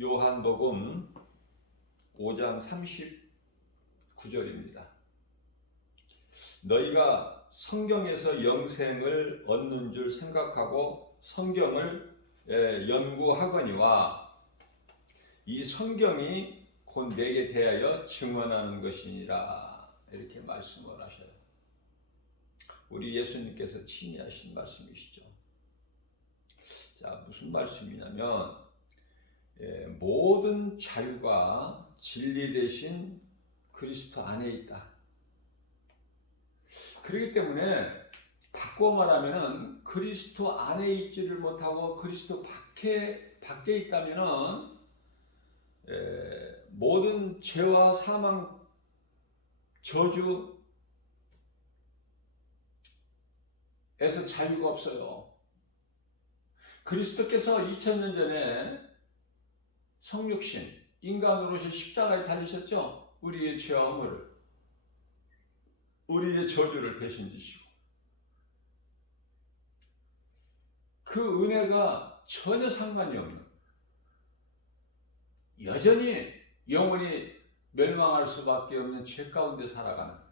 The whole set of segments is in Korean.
요한복음 5장 39절입니다. 너희가 성경에서 영생을 얻는 줄 생각하고 성경을 연구하거니와 이 성경이 곧 내게 대하여 증언하는 것이니라. 이렇게 말씀을 하셔요. 우리 예수님께서 친히 하신 말씀이시죠. 자, 무슨 말씀이냐면 모든 자유가 진리 대신 그리스도 안에 있다. 그렇기 때문에 바꿔 말하면은 그리스도 안에 있지를 못하고 그리스도 밖에 있다면은 모든 죄와 사망, 저주에서 자유가 없어요. 그리스도께서 2000년 전에 성육신, 인간으로 오신 십자가에 달리셨죠? 우리의 죄와 허물을, 우리의 저주를 대신 지시고 그 은혜가 전혀 상관이 없는, 여전히 영원히 멸망할 수밖에 없는 죄 가운데 살아가는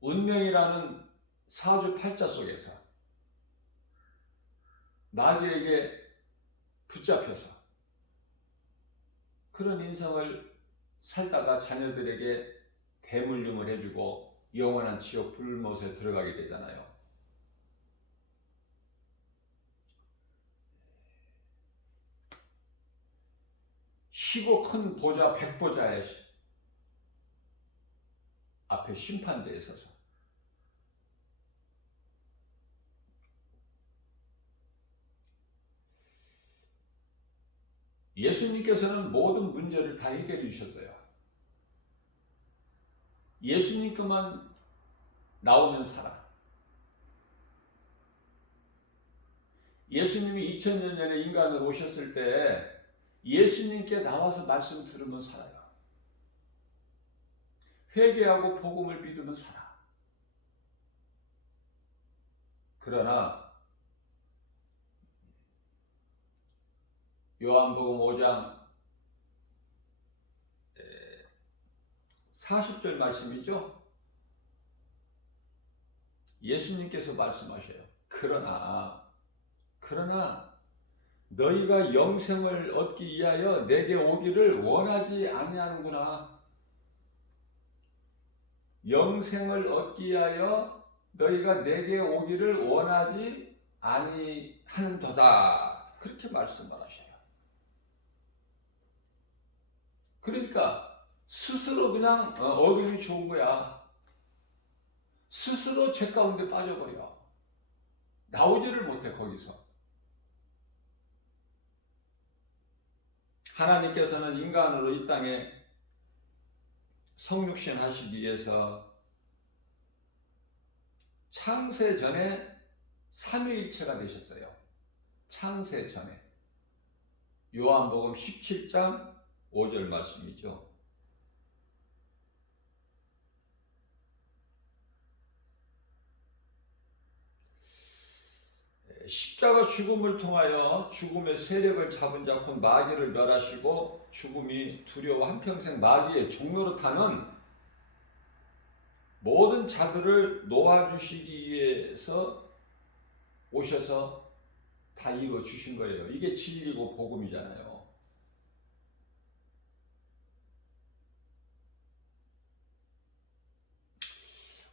운명이라는 사주팔자 속에서 마귀에게 붙잡혀서 그런 인생을 살다가 자녀들에게 대물림을 해주고 영원한 지옥 불못에 들어가게 되잖아요. 희고 큰 보좌, 백보좌의 앞에 심판대에 서서 예수님께서는 모든 문제를 다 해결해 주셨어요. 예수님께만 나오면 살아. 예수님이 2000년 전에 인간으로 오셨을 때 예수님께 나와서 말씀 들으면 살아요. 회개하고 복음을 믿으면 살아. 그러나 요한복음 5장 40절 말씀이죠. 예수님께서 말씀하셔요. 그러나 너희가 영생을 얻기 위하여 내게 오기를 원하지 아니하는구나. 영생을 얻기 위하여 너희가 내게 오기를 원하지 아니하는도다. 그렇게 말씀을 하셔요. 그러니까 스스로 그냥 어둠이 좋은 거야. 스스로 죄 가운데 빠져버려. 나오지를 못해 거기서. 하나님께서는 인간으로 이 땅에 성육신 하시기 위해서 창세 전에 삼위일체가 되셨어요. 창세 전에. 요한복음 17장 5절 말씀이죠. 십자가 죽음을 통하여 죽음의 세력을 잡은 자 곧 마귀를 멸하시고 죽음이 두려워 한평생 마귀의 종로로 타는 모든 자들을 놓아주시기 위해서 오셔서 다 이루어 주신 거예요. 이게 진리고 복음이잖아요.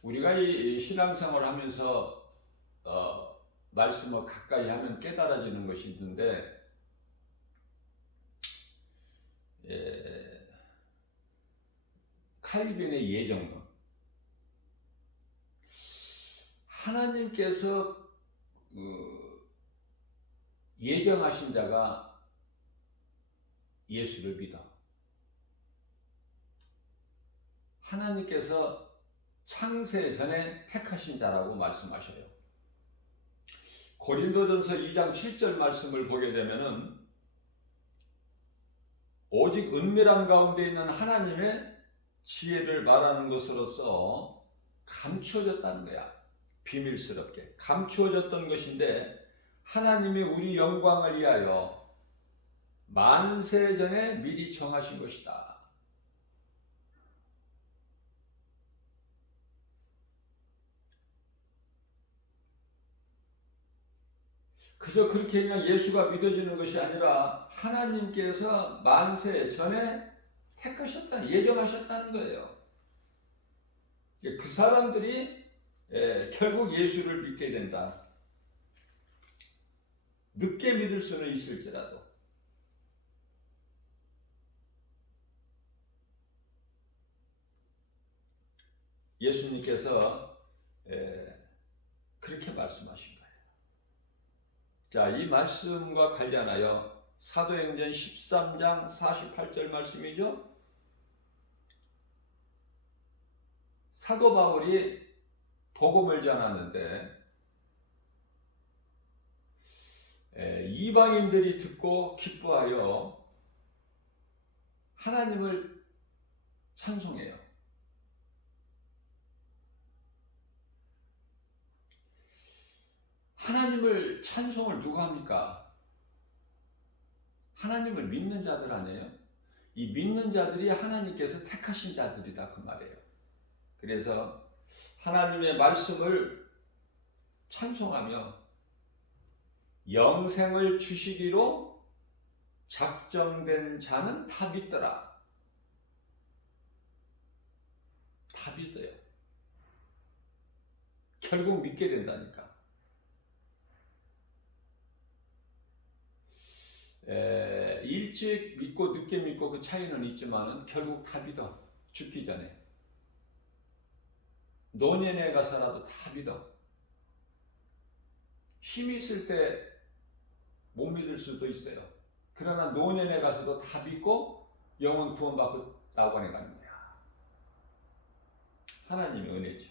우리가 이 신앙생활을 하면서 말씀을 가까이 하면 깨달아지는 것이 있는데 칼빈의 예정론. 하나님께서 예정하신 자가 예수를 믿어. 하나님께서 창세 전에 택하신 자라고 말씀하셔요. 고린도전서 2장 7절 말씀을 보게 되면은 오직 은밀한 가운데 있는 하나님의 지혜를 말하는 것으로서 감추어졌다는 거야. 비밀스럽게 감추어졌던 것인데 하나님이 우리 영광을 위하여 만세 전에 미리 정하신 것이다. 그저 그렇게 그냥 예수가 믿어지는 것이 아니라 하나님께서 만세 전에 택하셨다, 예정하셨다는 거예요. 그 사람들이 결국 예수를 믿게 된다. 늦게 믿을 수는 있을지라도. 예수님께서 그렇게 말씀하신 거예요. 자, 이 말씀과 관련하여 사도행전 13장 48절 말씀이죠. 사도 바울이 복음을 전하는데 이방인들이 듣고 기뻐하여 하나님을 찬송해요. 하나님을 찬송을 누가 합니까? 하나님을 믿는 자들 아니에요? 이 믿는 자들이 하나님께서 택하신 자들이다 그 말이에요. 그래서 하나님의 말씀을 찬송하며 영생을 주시기로 작정된 자는 다 믿더라. 다 믿어요. 결국 믿게 된다니까. 일찍 믿고 늦게 믿고 그 차이는 있지만은 결국 다 믿어. 죽기 전에. 노년에 가서라도 다 믿어. 힘이 있을 때 못 믿을 수도 있어요. 그러나 노년에 가서도 다 믿고 영원 구원받고 낙원에 가는 거야. 하나님의 은혜죠.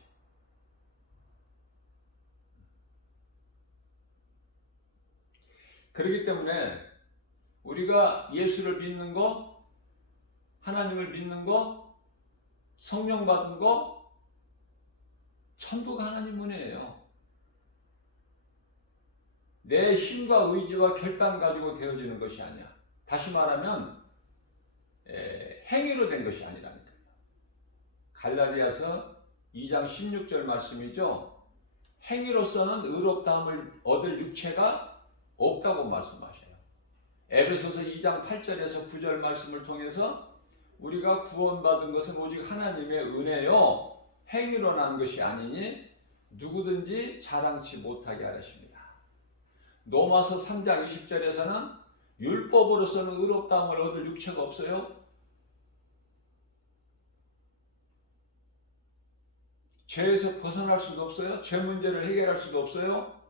그렇기 때문에 우리가 예수를 믿는 거, 하나님을 믿는 거, 성령 받은 거 전부가 하나님 은혜예요. 내 힘과 의지와 결단 가지고 되어지는 것이 아니야. 다시 말하면 행위로 된 것이 아니라니까요. 갈라디아서 2장 16절 말씀이죠. 행위로서는 의롭다함을 얻을 육체가 없다고 말씀하셔요. 에베소서 2장 8절에서 9절 말씀을 통해서 우리가 구원받은 것은 오직 하나님의 은혜요 행위로 난 것이 아니니 누구든지 자랑치 못하게 하십니다. 로마서 3장 20절에서는 율법으로서는 의롭다함을 얻을 육체가 없어요. 죄에서 벗어날 수도 없어요. 죄 문제를 해결할 수도 없어요.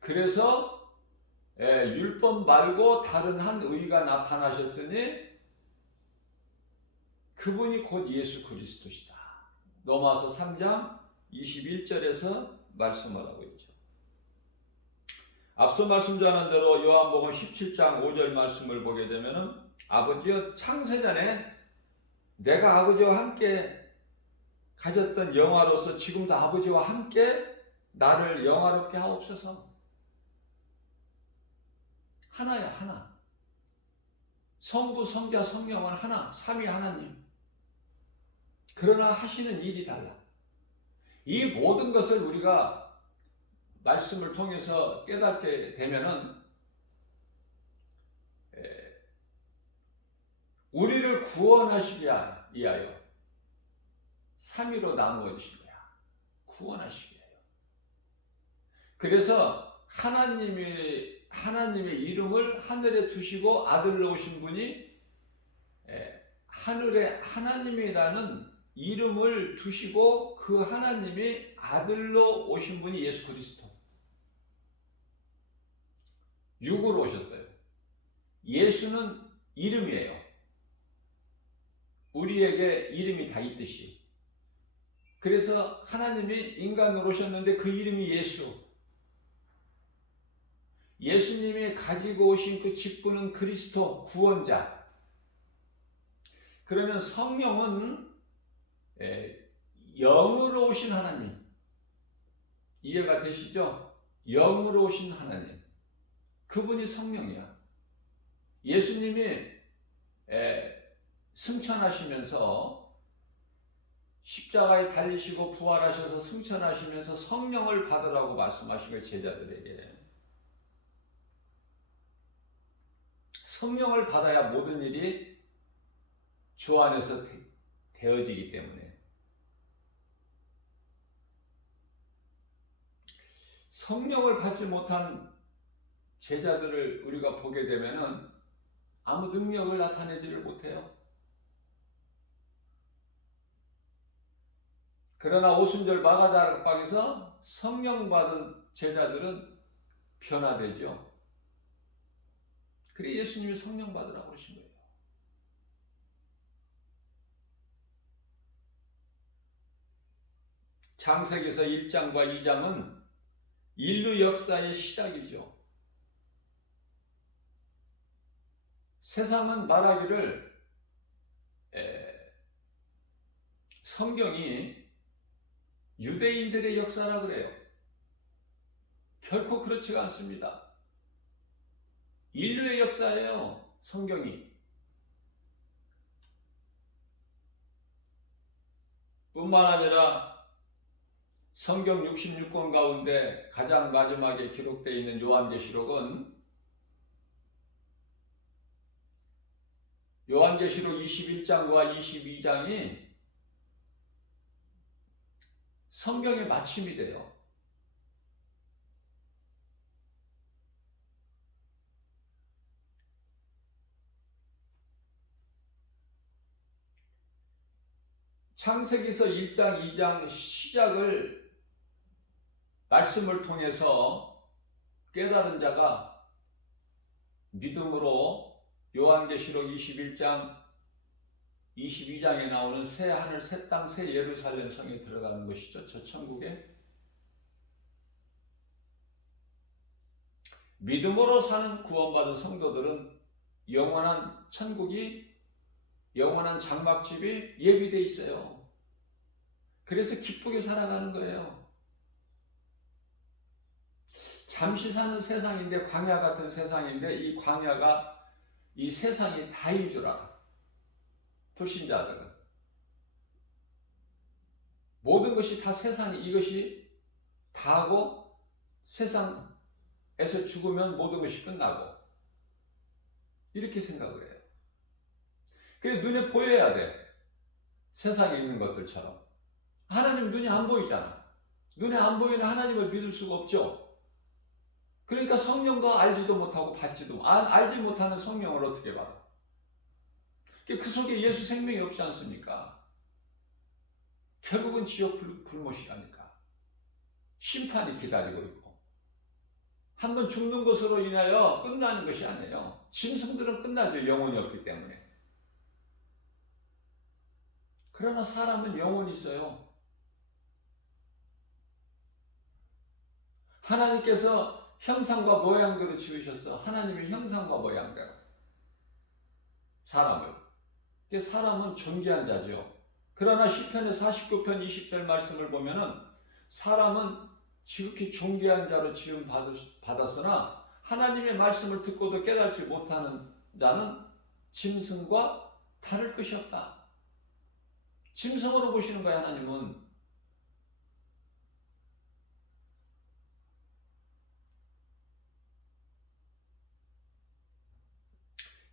그래서 율법 말고 다른 한 의가 나타나셨으니 그분이 곧 예수 그리스도시다. 로마서 3장 21절에서 말씀을 하고 있죠. 앞서 말씀 전한 대로 요한복음 17장 5절 말씀을 보게 되면은 아버지여 창세전에 내가 아버지와 함께 가졌던 영화로서 지금도 아버지와 함께 나를 영화롭게 하옵소서. 하나야 하나. 성부, 성자, 성령은 하나. 삼위 하나님. 그러나 하시는 일이 달라. 이 모든 것을 우리가 말씀을 통해서 깨닫게 되면은 우리를 구원하시기 위하여 삼위로 나누어 주신 거야. 구원하시기 위하여. 그래서 하나님의 이름을 하늘에 두시고 아들로 오신 분이 하늘에 하나님이라는 이름을 두시고 그 하나님이 아들로 오신 분이 예수 그리스도. 육으로 오셨어요. 예수는 이름이에요. 우리에게 이름이 다 있듯이. 그래서 하나님이 인간으로 오셨는데 그 이름이 예수. 예수님이 가지고 오신 그 직분은 그리스도, 구원자. 그러면 성령은 영으로 오신 하나님. 이해가 되시죠? 영으로 오신 하나님. 그분이 성령이야. 예수님이 승천하시면서 십자가에 달리시고 부활하셔서 승천하시면서 성령을 받으라고 말씀하신 거예요. 제자들에게. 성령을 받아야 모든 일이 주 안에서 되어지기 때문에. 성령을 받지 못한 제자들을 우리가 보게 되면은 아무 능력을 나타내지를 못해요. 그러나 오순절 마가다락방에서 성령 받은 제자들은 변화되죠. 그래 예수님이 성령 받으라고 그러신 거예요. 창세기서 1장과 2장은 인류 역사의 시작이죠. 세상은 말하기를 성경이 유대인들의 역사라 그래요. 결코 그렇지가 않습니다. 인류의 역사예요. 성경이. 뿐만 아니라 성경 66권 가운데 가장 마지막에 기록되어 있는 요한계시록은 요한계시록 21장과 22장이 성경의 마침이 돼요. 창세기서 1장, 2장 시작을 말씀을 통해서 깨달은 자가 믿음으로 요한계시록 21장, 22장에 나오는 새 하늘, 새 땅, 새 예루살렘 성에 들어가는 것이죠. 저 천국에. 믿음으로 사는 구원받은 성도들은 영원한 천국이, 영원한 장막집이 예비되어 있어요. 그래서 기쁘게 살아가는 거예요. 잠시 사는 세상인데, 광야 같은 세상인데, 이 광야가 이 세상이 다인 줄 알아. 불신자들은. 모든 것이 다 세상이 이것이 다고 세상에서 죽으면 모든 것이 끝나고 이렇게 생각을 해요. 그래서 눈에 보여야 돼. 세상에 있는 것들처럼. 하나님 눈이 안 보이잖아. 눈에 안 보이는 하나님을 믿을 수가 없죠. 그러니까 성령도 알지도 못하고 받지도 알지 못하는 성령을 어떻게 받아? 그 속에 예수 생명이 없지 않습니까? 결국은 지옥 불못이라니까. 심판이 기다리고 있고. 한번 죽는 것으로 인하여 끝나는 것이 아니에요. 짐승들은 끝나죠. 영혼이 없기 때문에. 그러나 사람은 영혼이 있어요. 하나님께서 형상과 모양대로 지으셨어. 하나님의 형상과 모양대로. 사람을. 사람은 존귀한 자죠. 그러나 시편의 49편 20절 말씀을 보면은 사람은 지극히 존귀한 자로 지음 받았으나 하나님의 말씀을 듣고도 깨닫지 못하는 자는 짐승과 다를 것이 없다. 짐승으로 보시는 거야, 하나님은.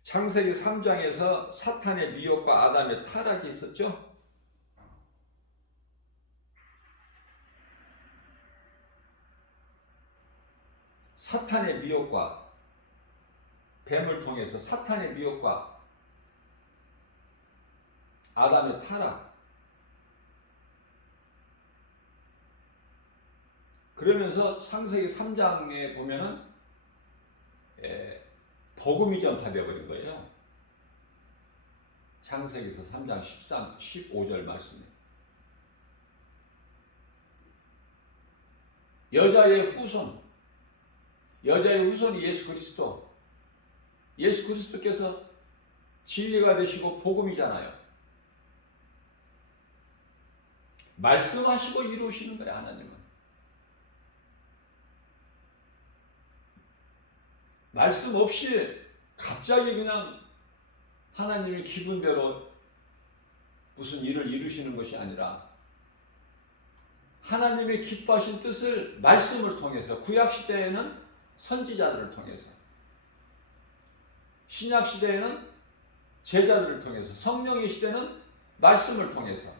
창세기 3장에서 사탄의 미혹과 아담의 타락이 있었죠. 사탄의 미혹과 뱀을 통해서 사탄의 미혹과 아담의 타락. 그러면서 창세기 3장에 보면은 복음이 전파되어 버린 거예요. 창세기서 3장 15절 말씀에. 여자의 후손이 예수 그리스도. 예수 그리스도께서 진리가 되시고 복음이잖아요. 말씀하시고 이루시는 거예요, 하나님은. 말씀 없이 갑자기 그냥 하나님의 기분대로 무슨 일을 이루시는 것이 아니라 하나님의 기뻐하신 뜻을 말씀을 통해서, 구약 시대에는 선지자들을 통해서, 신약 시대에는 제자들을 통해서, 성령의 시대는 말씀을 통해서,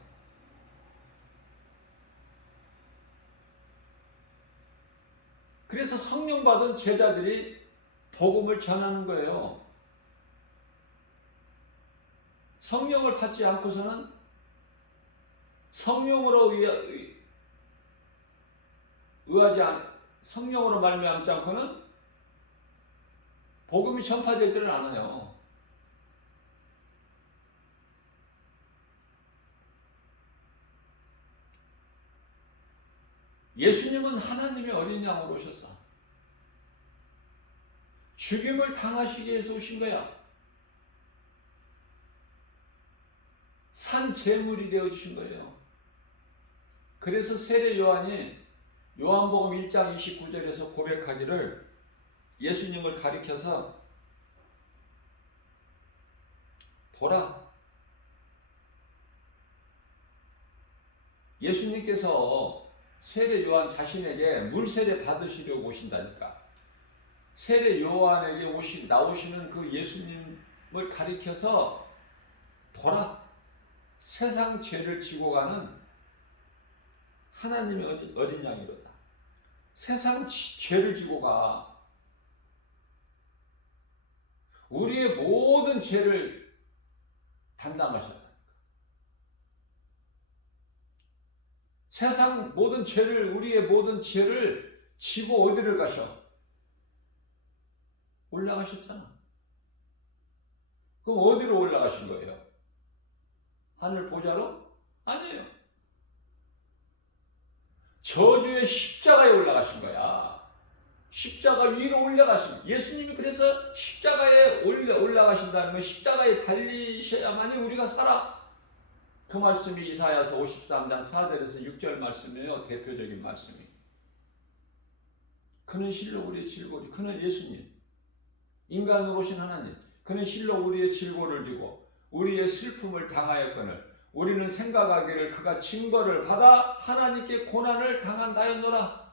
그래서 성령 받은 제자들이 복음을 전하는 거예요. 성령을 받지 않고서는, 성령으로 의하지 않, 성령으로 말미암지 않고는 복음이 전파되지를 않아요. 예수님은 하나님의 어린 양으로 오셨어. 죽임을 당하시기 위해서 오신 거야. 산 제물이 되어 주신 거예요. 그래서 세례 요한이 요한복음 1장 29절에서 고백하기를, 예수님을 가리켜서 보라, 예수님께서 세례 요한 자신에게 물 세례 받으시려고 오신다니까. 세례 요한에게 나오시는 그 예수님을 가리켜서 보라, 세상 죄를 지고 가는 하나님의 어린 양이로다. 세상 죄를 지고 가. 우리의 모든 죄를 담당하셨다. 세상 모든 죄를, 우리의 모든 죄를 지고 어디를 가셔? 올라가셨잖아. 그럼 어디로 올라가신 거예요? 하늘 보좌로? 아니에요. 저주의 십자가에 올라가신 거야. 십자가 위로 올라가신, 예수님이 그래서 십자가에 올라가신다는 건 십자가에 달리셔야만이 우리가 살아. 그 말씀이 이사야서 53장 4절에서 6절 말씀이에요. 대표적인 말씀이. 그는 실로 우리의 질고리, 그는 예수님, 인간으로 오신 하나님, 그는 실로 우리의 질고를 지고 우리의 슬픔을 당하였거늘 우리는 생각하기를 그가 징벌을 받아 하나님께 고난을 당한다였노라.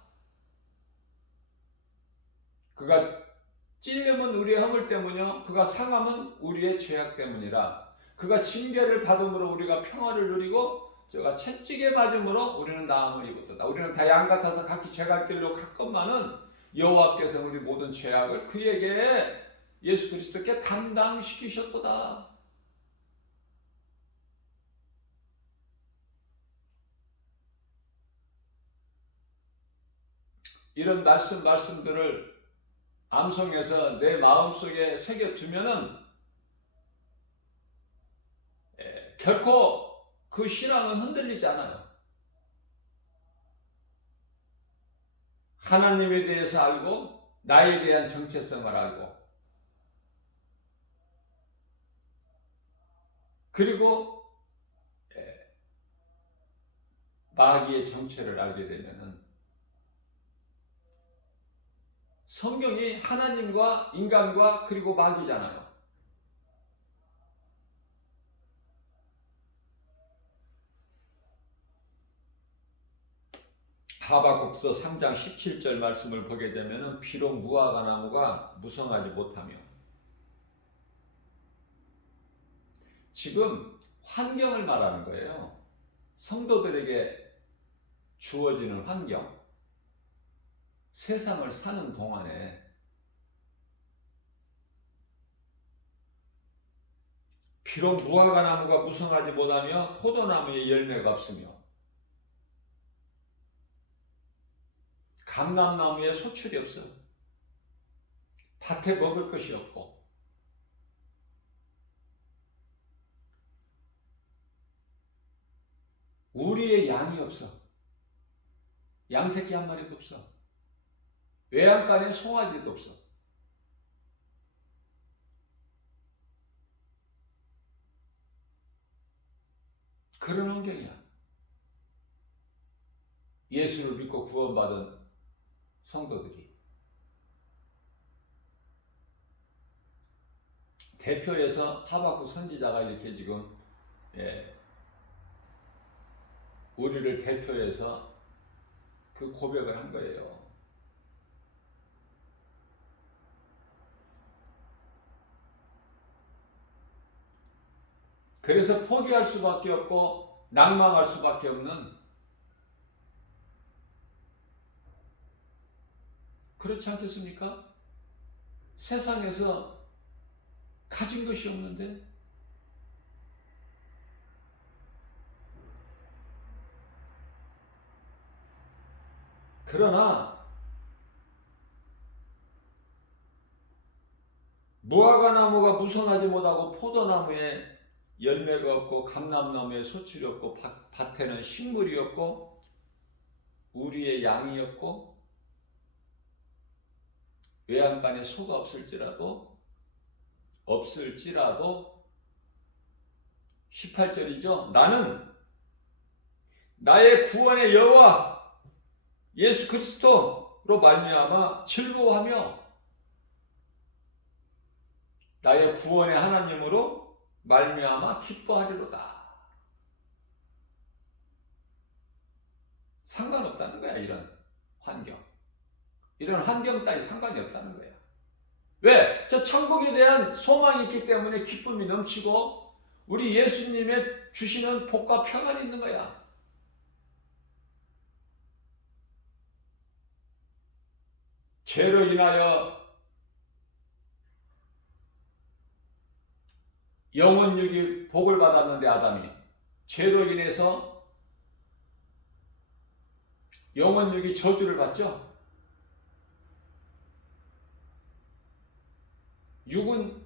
그가 찔림은 우리의 허물 때문이요 그가 상함은 우리의 죄악 때문이라. 그가 징계를 받음으로 우리가 평화를 누리고 저가 채찍에 맞음으로 우리는 나음을 입었다. 우리는 다 양 같아서 각기 죄갈 길로 갔건만은 여호와께서 우리 모든 죄악을 그에게, 예수 그리스도께 담당시키셨도다. 이런 말씀들을 암송해서 내 마음속에 새겨두면은 결코 그 신앙은 흔들리지 않아요. 하나님에 대해서 알고 나에 대한 정체성을 알고 그리고 마귀의 정체를 알게 되면은 성경이 하나님과 인간과 그리고 마귀잖아요. 하박국서 3장 17절 말씀을 보게 되면은 비록 무화과 나무가 무성하지 못하며, 지금 환경을 말하는 거예요. 성도들에게 주어지는 환경, 세상을 사는 동안에 비록 무화과 나무가 무성하지 못하며 포도나무에 열매가 없으며 감람나무에 소출이 없어. 밭에 먹을 것이 없고 우리의 양이 없어. 양새끼 한 마리도 없어. 외양간에 송아지도 없어. 그런 환경이야. 예수를 믿고 구원받은 성도들이. 대표해서 하박국 선지자가 이렇게 지금 우리를 대표해서 그 고백을 한 거예요. 그래서 포기할 수밖에 없고 낭망할 수밖에 없는, 그렇지 않겠습니까? 세상에서 가진 것이 없는데, 그러나 무화과나무가 무성하지 못하고 포도나무에 열매가 없고 감람나무에 소출이 없고 밭에는 식물이 없고 우리의 양이 없고 외양간에 소가 없을지라도 18절이죠. 나는 나의 구원의 여호와 예수 그리스도로 말미암아 즐거워하며 나의 구원의 하나님으로 말미암아 기뻐하리로다. 상관없다는 거야. 이런 환경 따위 상관이 없다는 거야. 왜? 저 천국에 대한 소망이 있기 때문에 기쁨이 넘치고 우리 예수님의 주시는 복과 평안이 있는 거야. 죄로 인하여 영혼육이 복을 받았는데, 아담이 죄로 인해서 영혼육이 저주를 받죠. 육은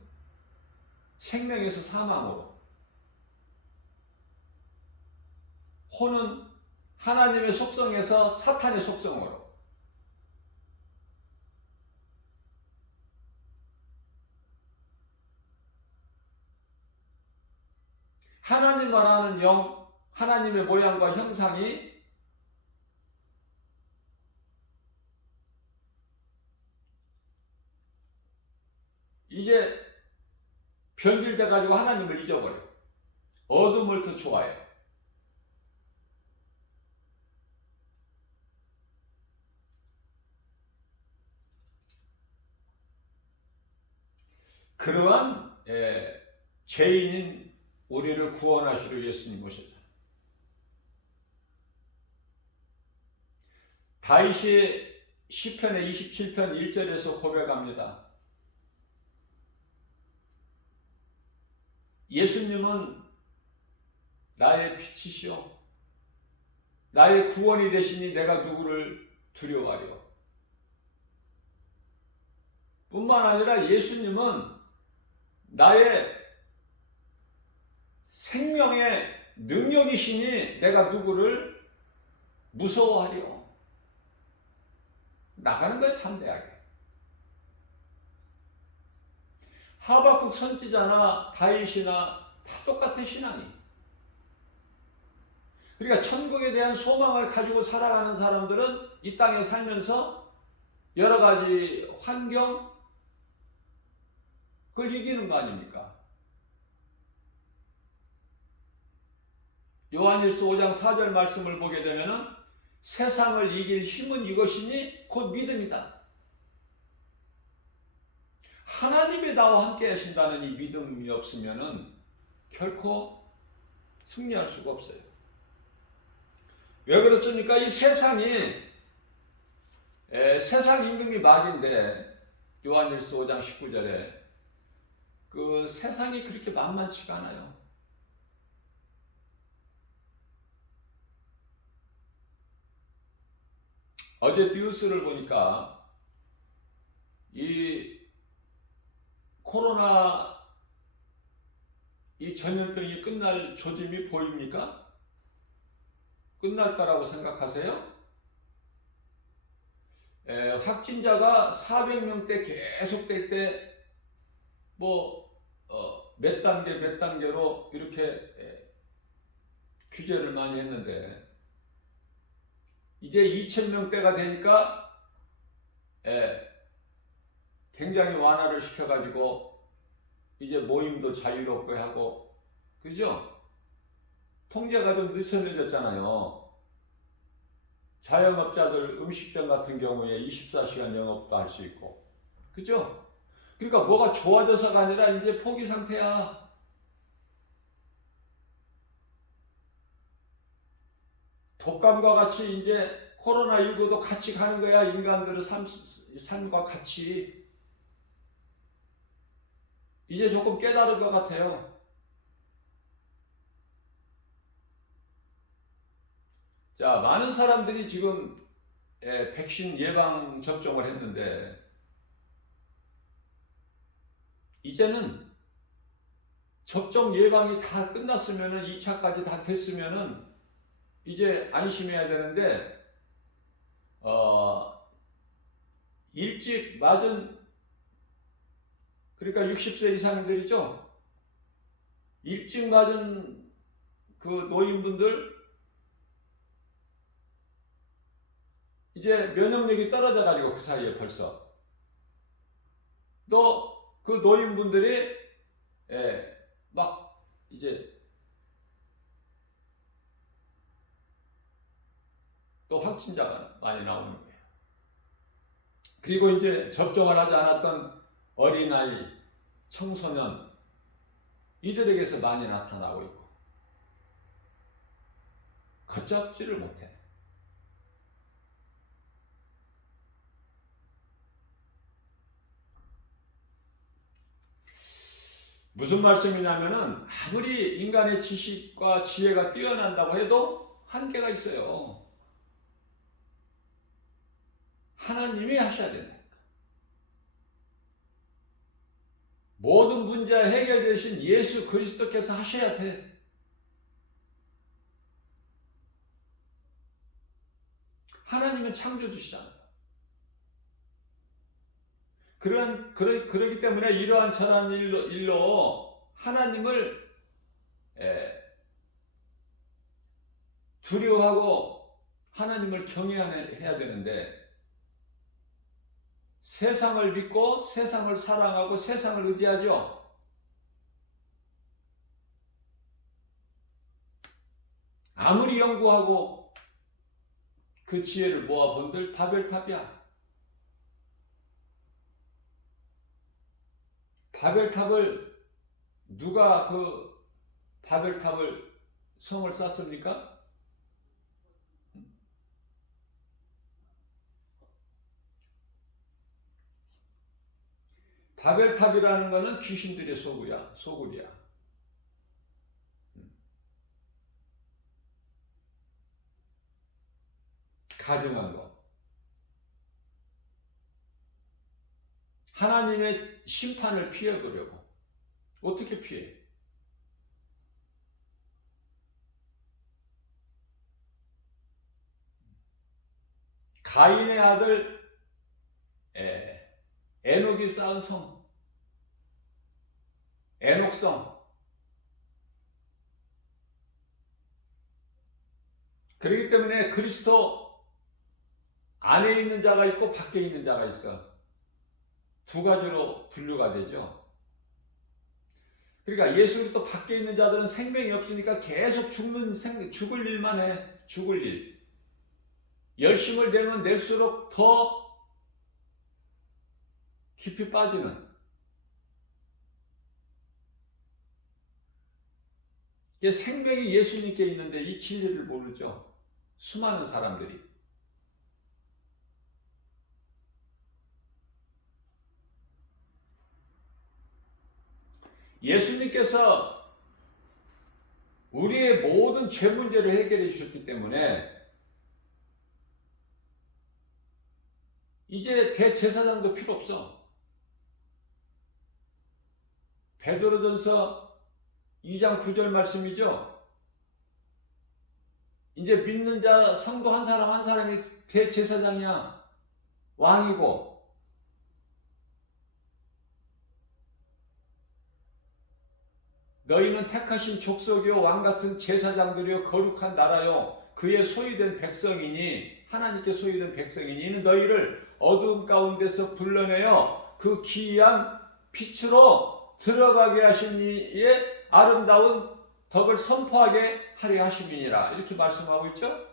생명에서 사망으로, 혼은 하나님의 속성에서 사탄의 속성으로, 하나님만 아는 영, 하나님의 모양과 형상이 이제 변질돼 가지고 하나님을 잊어버려. 어둠을 더 좋아해요. 그러한 죄인인 우리를 구원하시려 예수님 오셨죠. 다윗이 시편의 27편 1절에서 고백합니다. 예수님은 나의 빛이시오. 나의 구원이 되시니 내가 누구를 두려워하리요. 뿐만 아니라 예수님은 나의 생명의 능력이시니 내가 누구를 무서워하리요. 나가는 거예요, 담대하게. 하박국 선지자나 다윗이나 다 똑같은 신앙이. 그러니까 천국에 대한 소망을 가지고 살아가는 사람들은 이 땅에 살면서 여러 가지 환경, 그걸 이기는 거 아닙니까? 요한일서 5장 4절 말씀을 보게 되면은 세상을 이길 힘은 이것이니 곧 믿음이다. 하나님이 나와 함께 하신다는 이 믿음이 없으면은 결코 승리할 수가 없어요. 왜 그렇습니까? 이 세상 임금이 막인데, 요한일서 5장 19절에 그 세상이 그렇게 만만치가 않아요. 어제 뉴스를 보니까 이 코로나 이 전염병이 끝날 조짐이 보입니까? 끝날 거라고 생각하세요? 확진자가 400명대 계속 될 때 몇 단계로 이렇게 규제를 많이 했는데, 이제 2000명대가 되니까 굉장히 완화를 시켜가지고 이제 모임도 자유롭게 하고, 그죠? 통제가 좀 느슨해졌잖아요. 자영업자들 음식점 같은 경우에 24시간 영업도 할 수 있고, 그죠? 그러니까 뭐가 좋아져서가 아니라 이제 포기 상태야. 독감과 같이 이제 코로나19도 같이 가는 거야. 인간들의 삶과 같이. 이제 조금 깨달은 것 같아요. 자, 많은 사람들이 지금 백신 예방 접종을 했는데, 이제는 접종 예방이 다 끝났으면은 2차까지 다 됐으면은 이제 안심해야 되는데, 일찍 맞은, 그러니까 60세 이상들이죠. 일찍 맞은 그 노인분들 이제 면역력이 떨어져 가지고 그 사이에 벌써 또 그 노인분들이 막 이제 또 확진자가 많이 나오는 거예요. 그리고 이제 접종을 하지 않았던 어린아이, 청소년 이들에게서 많이 나타나고 있고 걷잡지를 못해. 무슨 말씀이냐면은 아무리 인간의 지식과 지혜가 뛰어난다고 해도 한계가 있어요. 하나님이 하셔야 된다. 모든 문제 해결되신 예수 그리스도께서 하셔야 돼. 하나님은 창조주시잖아요. 그러기 때문에 이러한 저러한 일로 하나님을 두려워하고 하나님을 경외해야 되는데, 세상을 믿고 세상을 사랑하고 세상을 의지하죠. 아무리 연구하고 그 지혜를 모아본들 바벨탑이야. 바벨탑을 누가 그 바벨탑을 성을 쌓습니까? 바벨탑이라는 것은 귀신들의 소굴이야. 가증한 것. 하나님의 심판을 피하려고. 어떻게 피해? 가인의 아들 에녹이 쌓은 성, 에녹성. 그렇기 때문에 그리스도 안에 있는 자가 있고 밖에 있는 자가 있어. 두 가지로 분류가 되죠. 그러니까 예수 그리스도 밖에 있는 자들은 생명이 없으니까 계속 죽을 일만 해. 죽을 일. 열심을 내면 낼수록 더 깊이 빠지는. 생명이 예수님께 있는데 이 진리를 모르죠. 수많은 사람들이. 예수님께서 우리의 모든 죄 문제를 해결해 주셨기 때문에 이제 대제사장도 필요 없어. 베드로전서 2장 9절 말씀이죠. 이제 믿는 자 성도 한 사람 한 사람이 대제사장이야. 왕이고. 너희는 택하신 족속이요 왕같은 제사장들이요 거룩한 나라요 그의 소유된 백성이니, 하나님께 소유된 백성이니, 이는 너희를 어두움 가운데서 불러내어 그 기이한 빛으로 들어가게 하신 이의 아름다운 덕을 선포하게 하려 하심이니라. 이렇게 말씀하고 있죠.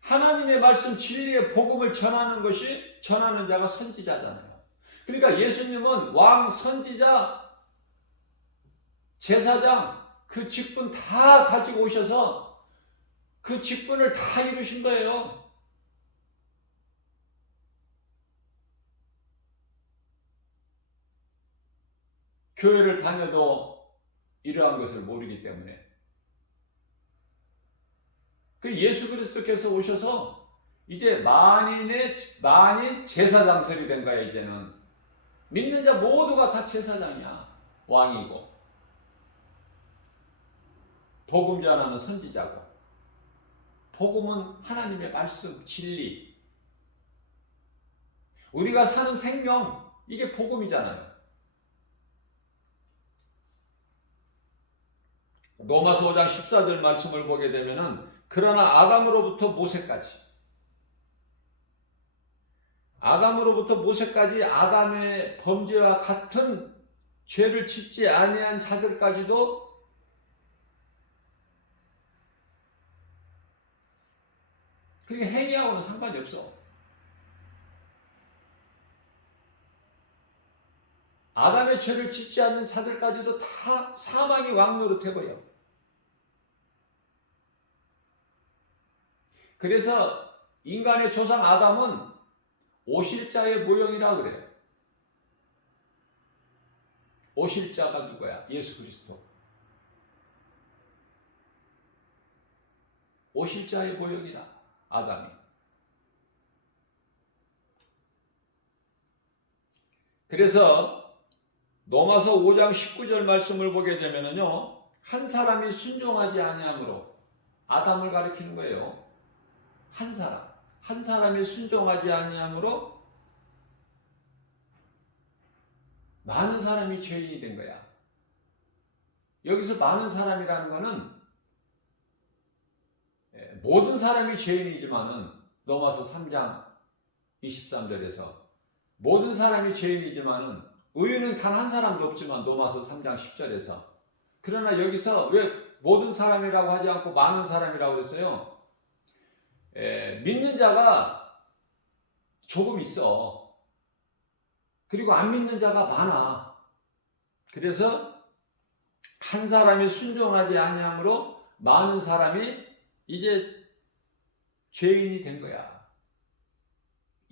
하나님의 말씀 진리의 복음을 전하는 것이 전하는 자가 선지자잖아요. 그러니까 예수님은 왕, 선지자, 제사장 그 직분 다 가지고 오셔서 그 직분을 다 이루신 거예요. 교회를 다녀도 이러한 것을 모르기 때문에 그 예수 그리스도께서 오셔서 이제 만인 제사장설이 된 거야. 이제는 믿는 자 모두가 다 제사장이야. 왕이고 복음 전하는 선지자고 복음은 하나님의 말씀, 진리 우리가 사는 생명 이게 복음이잖아요. 로마서 5장 14절 말씀을 보게 되면은 그러나 아담으로부터 모세까지 아담의 범죄와 같은 죄를 짓지 아니한 자들까지도 그게 행위하고는 상관이 없어. 아담의 죄를 짓지 않는 자들까지도 다 사망이 왕노릇해버려. 그래서 인간의 조상 아담은 오실자의 모형이라 그래요. 오실자가 누구야? 예수 그리스도. 오실자의 모형이다. 아담이. 그래서 로마서 5장 19절 말씀을 보게 되면은요. 한 사람이 순종하지 아니함으로 아담을 가리키는 거예요. 한 사람이 순종하지 아니함으로 많은 사람이 죄인이 된 거야. 여기서 많은 사람이라는 것은 모든 사람이 죄인이지만은 로마서 3장 23절에서 모든 사람이 죄인이지만은 의인은 단 한 사람도 없지만 로마서 3장 10절에서 그러나 여기서 왜 모든 사람이라고 하지 않고 많은 사람이라고 그랬어요? 믿는 자가 조금 있어. 그리고 안 믿는 자가 많아. 그래서 한 사람이 순종하지 아니함으로 많은 사람이 이제 죄인이 된 거야.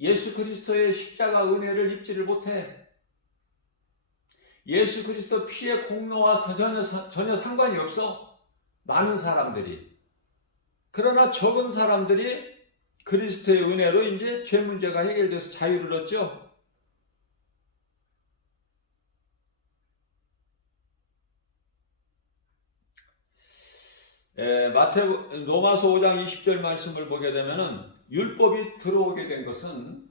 예수 그리스도의 십자가 은혜를 입지를 못해. 예수 그리스도 피의 공로와 전혀 상관이 없어. 많은 사람들이. 그러나 적은 사람들이 그리스도의 은혜로 이제 죄 문제가 해결돼서 자유를 얻죠. 로마서 5장 20절 말씀을 보게 되면은 율법이 들어오게 된 것은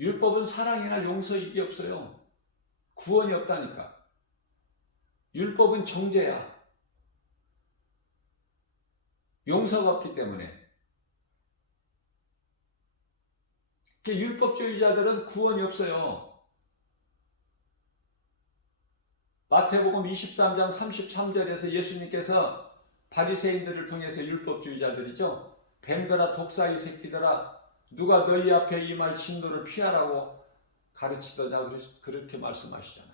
율법은 사랑이나 용서 이게 없어요. 구원이 없다니까. 율법은 정죄야. 용서가 없기 때문에. 율법주의자들은 구원이 없어요. 마태복음 23장 33절에서 예수님께서 바리새인들을 통해서 율법주의자들이죠. 뱀들아 독사의 새끼들아 누가 너희 앞에 임할 진노를 피하라고 가르치더냐 그렇게 말씀하시잖아요.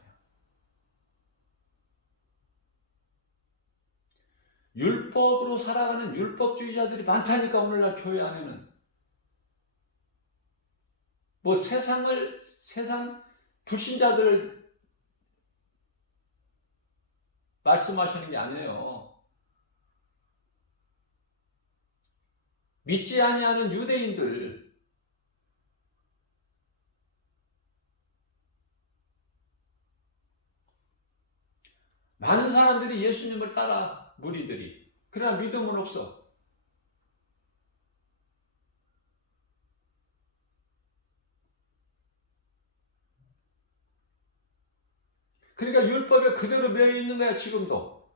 율법으로 살아가는 율법주의자들이 많다니까 오늘날 교회 안에는. 뭐 세상 불신자들 말씀하시는 게 아니에요. 믿지 아니하는 유대인들 많은 사람들이 예수님을 따라 무리들이 그러나 믿음은 없어. 그러니까 율법에 그대로 매여 있는 거야 지금도.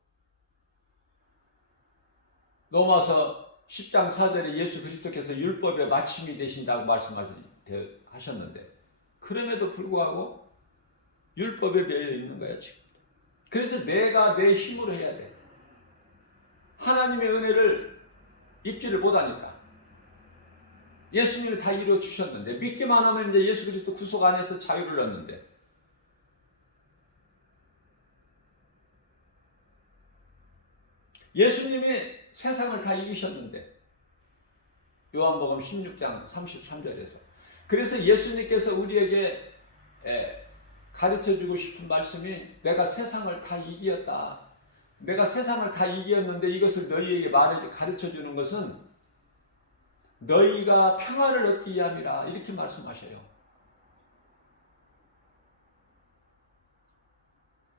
로마서 10장 4절에 예수 그리스도께서 율법의 마침이 되신다고 말씀하셨는데 그럼에도 불구하고 율법에 매여 있는 거야 지금. 그래서 내가 내 힘으로 해야 돼. 하나님의 은혜를 입지를 못하니까. 예수님이 다 이루어 주셨는데 믿기만 하면 이제 예수 그리스도 구속 안에서 자유를 얻는데 예수님이 세상을 다 이기셨는데 요한복음 16장 33절에서 그래서 예수님께서 우리에게 가르쳐주고 싶은 말씀이 내가 세상을 다 이기었다. 내가 세상을 다 이기었는데 이것을 너희에게 가르쳐주는 것은 너희가 평안을 얻기 위함이라 이렇게 말씀하셔요.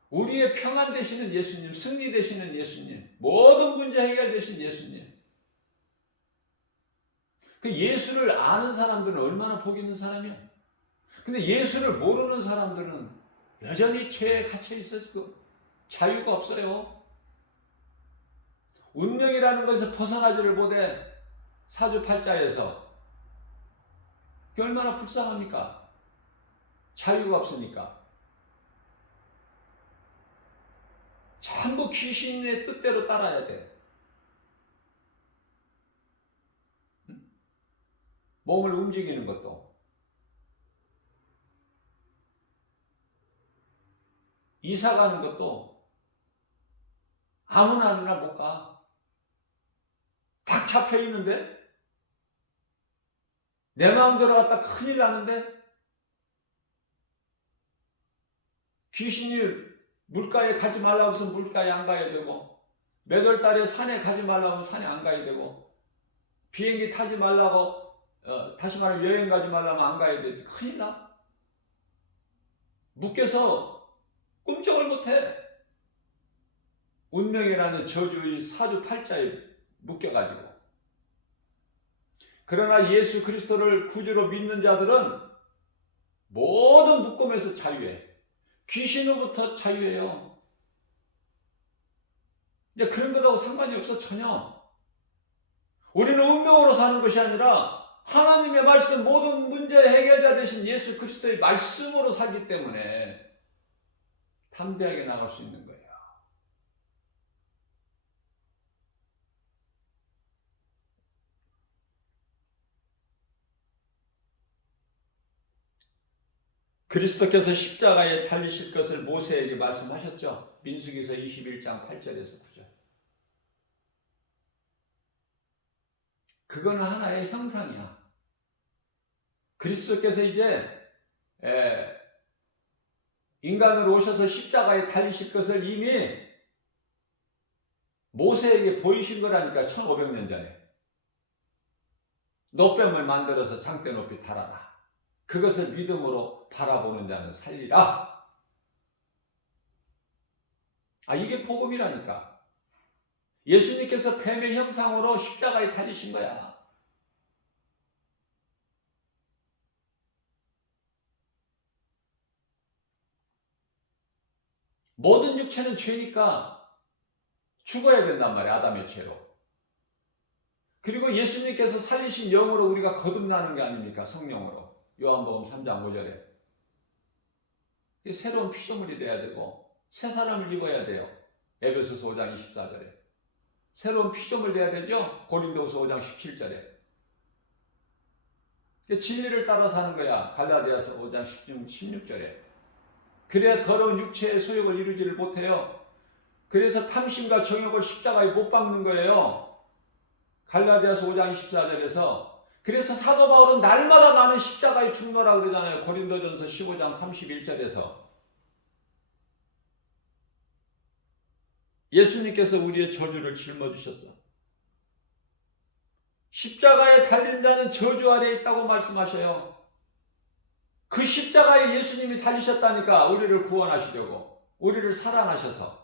우리의 평안 되시는 예수님, 승리 되시는 예수님, 모든 문제 해결되신 예수님. 그 예수를 아는 사람들은 얼마나 복 있는 사람이야. 근데 예수를 모르는 사람들은 여전히 죄에 갇혀 있어지고 자유가 없어요. 운명이라는 것에서 벗어나지를 못해. 사주팔자에서 그게 얼마나 불쌍합니까? 자유가 없으니까 전부 귀신의 뜻대로 따라야 돼. 몸을 움직이는 것도 이사 가는 것도 아무나 못 가. 딱 잡혀 있는데 내 마음대로 갔다 큰일 나는데 귀신이 물가에 가지 말라고 해서 물가에 안 가야 되고 몇 월 달에 산에 가지 말라고 하면 산에 안 가야 되고 비행기 타지 말라고 다시 말하면 여행 가지 말라면 안 가야 되지. 큰일 나. 묶여서 꿈쩍을 못해. 운명이라는 저주의 사주팔자에 묶여가지고. 그러나 예수 그리스도를 구주로 믿는 자들은 모든 묶음에서 자유해. 귀신으로부터 자유해요. 이제 그런 것하고 상관이 없어 전혀. 우리는 운명으로 사는 것이 아니라 하나님의 말씀 모든 문제 해결자 되신 예수 그리스도의 말씀으로 살기 때문에 담대하게 나갈 수 있는 거예요. 그리스도께서 십자가에 달리실 것을 모세에게 말씀하셨죠. 민수기서 21장 8절에서 9절. 그건 하나의 형상이야. 그리스도께서 이제 인간으로 오셔서 십자가에 달리실 것을 이미 모세에게 보이신 거라니까. 1500년 전에 노뱀을 만들어서 장대 높이 달아라. 그것을 믿음으로 바라보는 자는 살리라. 이게 복음이라니까. 예수님께서 뱀의 형상으로 십자가에 달리신 거야. 모든 육체는 죄니까 죽어야 된단 말이야. 아담의 죄로. 그리고 예수님께서 살리신 영으로 우리가 거듭나는 게 아닙니까? 성령으로. 요한복음 3장 5절에. 새로운 피조물이 돼야 되고 새 사람을 입어야 돼요. 에베소서 5장 24절에. 새로운 피조물 돼야 되죠. 고린도서 5장 17절에. 진리를 따라 사는 거야. 갈라디아서 5장 16절에. 그래야 더러운 육체의 소욕을 이루지를 못해요. 그래서 탐심과 정욕을 십자가에 못 박는 거예요. 갈라디아서 5장 24절에서. 그래서 사도 바울은 날마다 나는 십자가에 죽노라고 그러잖아요. 고린도전서 15장 31절에서. 예수님께서 우리의 저주를 짊어지셨어. 십자가에 달린 자는 저주 아래에 있다고 말씀하셔요. 그 십자가에 예수님이 달리셨다니까. 우리를 구원하시려고. 우리를 사랑하셔서.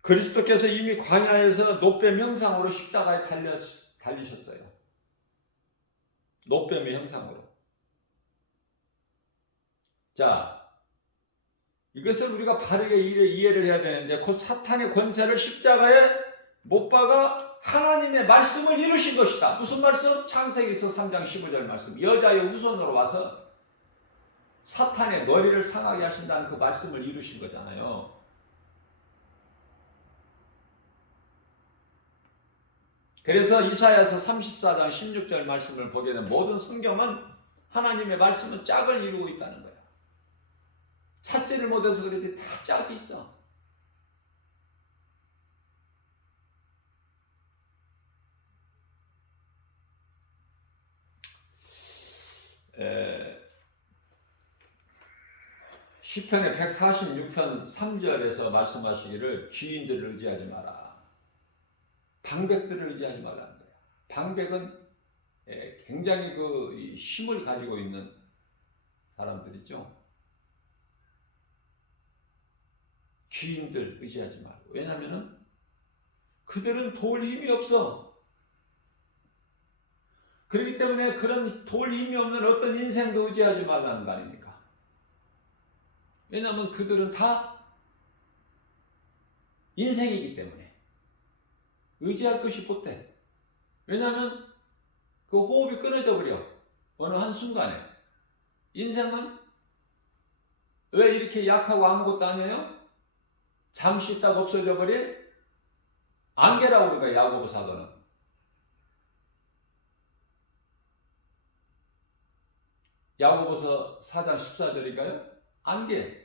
그리스도께서 이미 광야에서 노뱀 형상으로 십자가에 달리셨어요. 노뱀의 형상으로. 자, 이것을 우리가 바르게 이해를 해야 되는데, 곧 사탄의 권세를 십자가에 못 박아 하나님의 말씀을 이루신 것이다. 무슨 말씀? 창세기서 3장 15절 말씀. 여자의 후손으로 와서 사탄의 머리를 상하게 하신다는 그 말씀을 이루신 거잖아요. 그래서 이사야서 34장 16절 말씀을 보게 되면 모든 성경은 하나님의 말씀은 짝을 이루고 있다는 거예요. 찾지를 못해서 그렇지 다 짝이 있어. 시편의 146편 3절에서 말씀하시기를 귀인들을 의지하지 마라. 방백들을 의지하지 말라는 거예요. 방백은 굉장히 그 힘을 가지고 있는 사람들이죠. 귀인들 의지하지 말고. 왜냐하면 그들은 도울 힘이 없어. 그렇기 때문에 그런 도울 힘이 없는 어떤 인생도 의지하지 말라는 거 아닙니까? 왜냐하면 그들은 다 인생이기 때문에 의지할 것이 못돼. 왜냐하면 그 호흡이 끊어져 버려. 어느 한순간에. 인생은 왜 이렇게 약하고 아무것도 아니에요? 잠시 있다가 없어져 버릴 안개라고 그러니까 야고보 사도는. 야고보서 4장 14절인가요? 안개.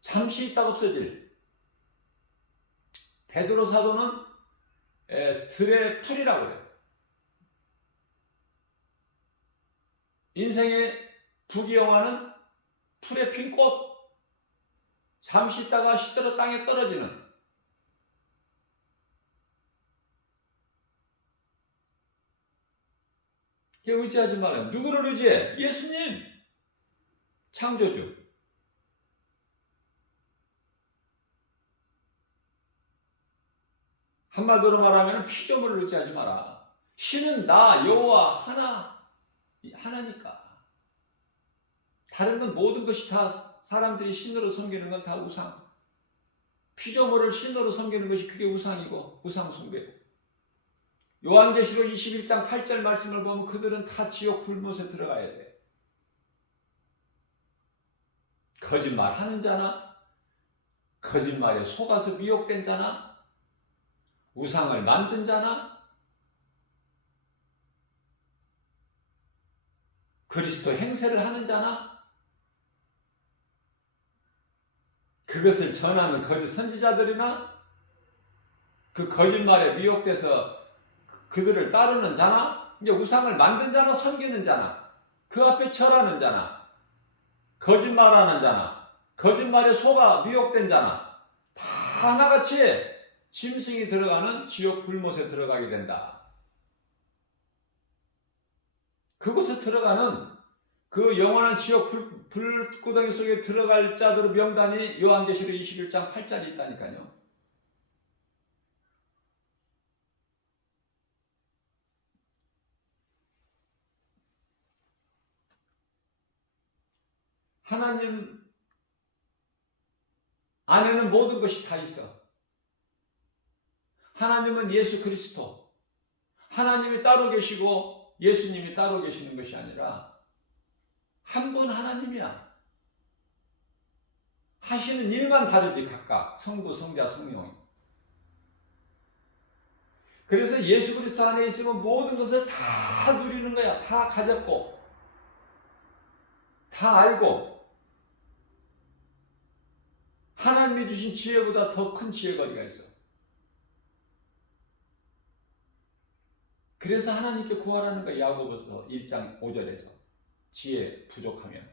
잠시 있다가 없어질. 베드로 사도는 들의 풀이라고 그래요. 인생의 부귀영화는 풀에 핀 꽃. 잠시 있다가 시들어 땅에 떨어지는. 의지하지 말아요. 누구를 의지해? 예수님. 창조주. 한마디로 말하면 피조물을 의지하지 마라. 신은 나 여호와 하나니까. 다른 건 모든 것이 다 사람들이 신으로 섬기는 건 다 우상. 피조물을 신으로 섬기는 것이 그게 우상이고 우상 숭배고. 요한계시록 21장 8절 말씀을 보면 그들은 다 지옥 불못에 들어가야 돼. 거짓말하는 자나, 거짓말에 속아서 미혹된 자나, 우상을 만든 자나, 그리스도 행세를 하는 자나, 그것을 전하는 거짓 선지자들이나, 그 거짓말에 미혹돼서 그들을 따르는 자나, 이제 우상을 만든 자나, 섬기는 자나, 그 앞에 절하는 자나, 거짓말하는 자나, 거짓말에 속아 미혹된 자나, 다 하나같이 짐승이 들어가는 지옥 불못에 들어가게 된다. 그곳에 들어가는 그 영원한 지옥 불구덩이 속에 들어갈 자들의 명단이 요한계시록 21장 8절에 있다니까요. 하나님 안에는 모든 것이 다 있어. 하나님은 예수 그리스도. 하나님이 따로 계시고 예수님이 따로 계시는 것이 아니라 한 분 하나님이야. 하시는 일만 다르지 각각. 성부, 성자, 성령. 그래서 예수 그리스도 안에 있으면 모든 것을 다 누리는 거야. 다 가졌고 다 알고 하나님이 주신 지혜보다 더 큰 지혜가 어디가 있어. 그래서 하나님께 구하라는 거야. 야고보서 1장 5절에서 지혜 부족하면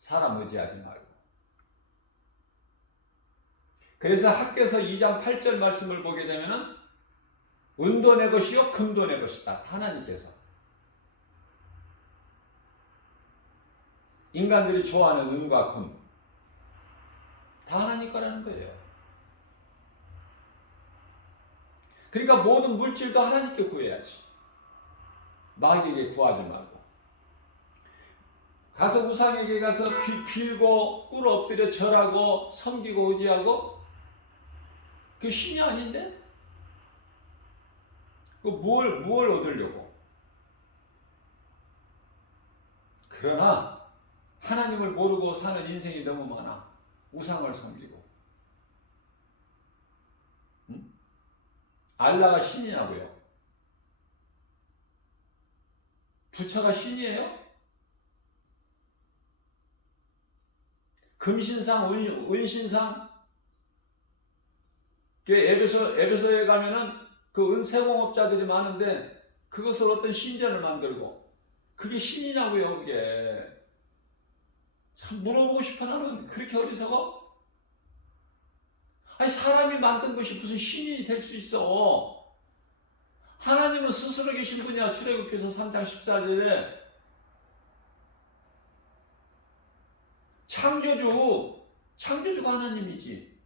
사람 의지하지 말고. 그래서 학개서 2장 8절 말씀을 보게 되면은 은도 내 것이요 금도 내 것이다. 하나님께서. 인간들이 좋아하는 은과 금 다 하나님 거라는 거예요. 그러니까 모든 물질도 하나님께 구해야지. 마귀에게 구하지 말고. 가서 우상에게 가서 빌고 꿇어 엎드려 절하고 섬기고 의지하고 그 신이 아닌데? 그 뭘 얻으려고? 그러나 하나님을 모르고 사는 인생이 너무 많아. 우상을 섬기고. 응? 알라가 신이냐고요? 부처가 신이에요? 금신상, 은신상, 에베소에 가면은 그 은세공업자들이 많은데 그것을 어떤 신전을 만들고 그게 신이냐고요, 그게. 참 물어보고 싶어 나는. 그렇게 어리석어? 아니, 사람이 만든 것이 무슨 신이 될 수 있어? 하나님은 스스로 계신 분이야. 출애굽기서 3장 14절에 창조주가 하나님이지.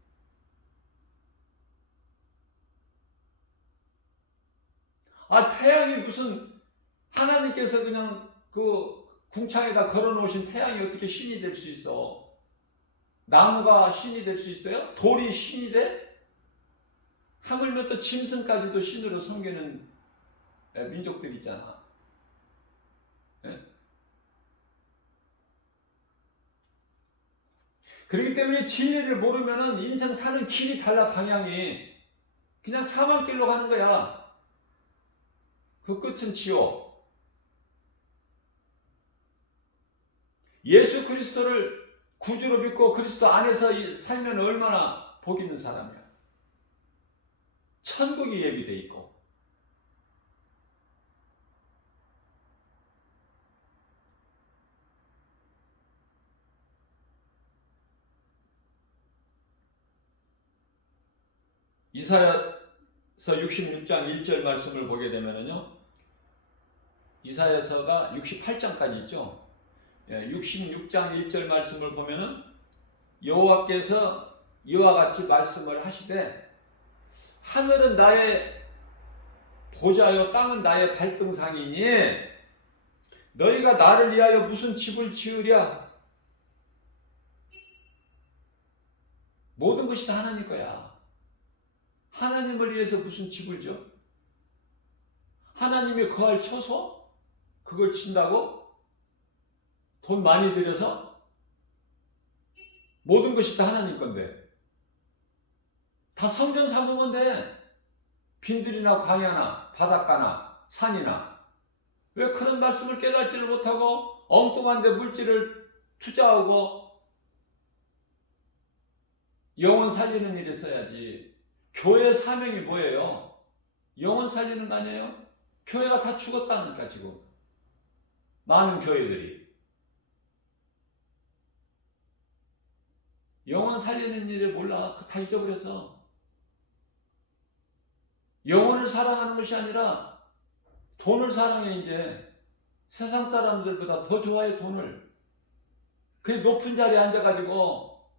아, 태양이 무슨 하나님께서 그냥 그 궁창에다 걸어 놓으신 태양이 어떻게 신이 될 수 있어? 나무가 신이 될 수 있어요? 돌이 신이 돼? 하물며 또 짐승까지도 신으로 섬기는 민족들 있잖아. 예? 그렇기 때문에 진리를 모르면은 인생 사는 길이 달라. 방향이 그냥 사망길로 가는 거야. 그 끝은 지옥. 예수 그리스도를 구주로 믿고 그리스도 안에서 살면 얼마나 복 있는 사람이야. 천국이 예비돼 있고. 이사야서 66장 1절 말씀을 보게 되면요, 이사야서가 68장까지 있죠. 66장 1절 말씀을 보면은 여호와께서 이와 같이 말씀을 하시되 하늘은 나의 보좌요 땅은 나의 발등상이니 너희가 나를 위하여 무슨 집을 지으랴. 모든 것이 다 하나님 거야. 하나님을 위해서 무슨 집을 지어? 하나님이 거할 처소? 그걸 친다고? 돈 많이 들여서? 모든 것이 다 하나님 건데 다 성전 삼으면 돼. 빈들이나 광야나 바닷가나 산이나. 왜 그런 말씀을 깨닫지를 못하고 엉뚱한 데 물질을 투자하고 영혼 살리는 일에 써야지. 교회 사명이 뭐예요? 영혼 살리는 거 아니에요? 교회가 다 죽었다니까 지금. 많은 교회들이. 영혼 살리는 일에 몰라. 다 잊어버렸어. 영혼을 사랑하는 것이 아니라 돈을 사랑해. 이제 세상 사람들보다 더 좋아해 돈을. 그 높은 자리에 앉아가지고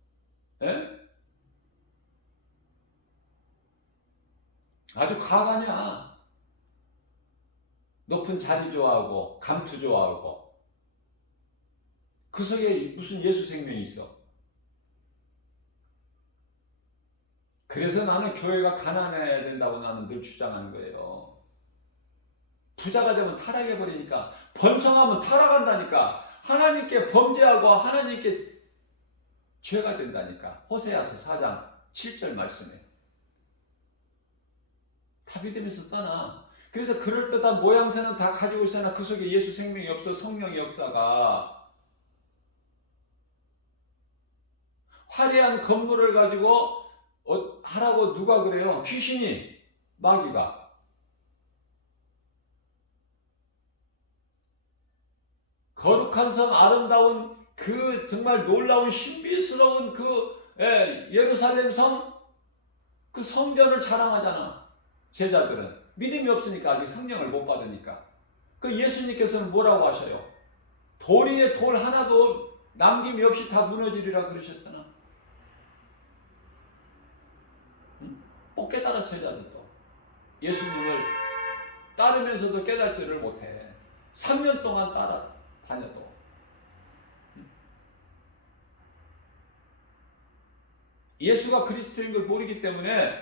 아주 가관이야. 높은 자리 좋아하고 감투 좋아하고. 그 속에 무슨 예수 생명이 있어. 그래서 나는 교회가 가난해야 된다고 나는 늘 주장하는 거예요. 부자가 되면 타락해버리니까. 번성하면 타락한다니까. 하나님께 범죄하고 하나님께 죄가 된다니까. 호세아서 4장 7절 말씀에. 다 믿으면서 떠나. 그래서 그럴듯한 모양새는 다 가지고 있으나 그 속에 예수 생명이 없어. 성령의 역사가. 화려한 건물을 가지고 하라고 누가 그래요? 귀신이, 마귀가. 거룩한 성, 아름다운 그 정말 놀라운 신비스러운 그 예루살렘 성, 그 성전을 자랑하잖아. 제자들은 믿음이 없으니까, 아직 성령을 못 받으니까. 그 예수님께서는 뭐라고 하셔요? 돌 위에 돌 하나도 남김이 없이 다 무너지리라 그러셨잖아. 못 깨달아. 제자들도 예수님을 따르면서도 깨달지를 못해. 3년 동안 따라 다녀도. 예수가 그리스도인 걸 모르기 때문에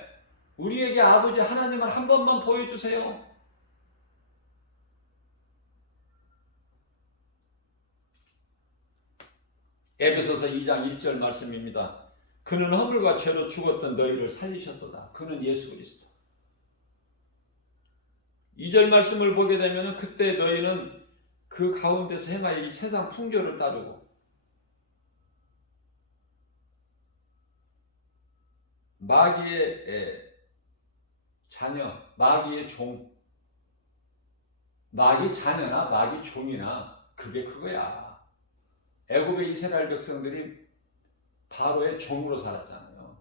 우리에게 아버지 하나님을 한 번만 보여주세요. 에베소서 2장 1절 말씀입니다. 그는 허물과 죄로 죽었던 너희를 살리셨도다. 그는 예수 그리스도. 2절 말씀을 보게 되면 그때 너희는 그 가운데서 행하여 이 세상 풍조를 따르고 마귀의 자녀, 마귀의 종, 마귀 자녀나 마귀 종이나 그게 그거야. 애굽의 이스라엘 백성들이 바로의 종으로 살았잖아요.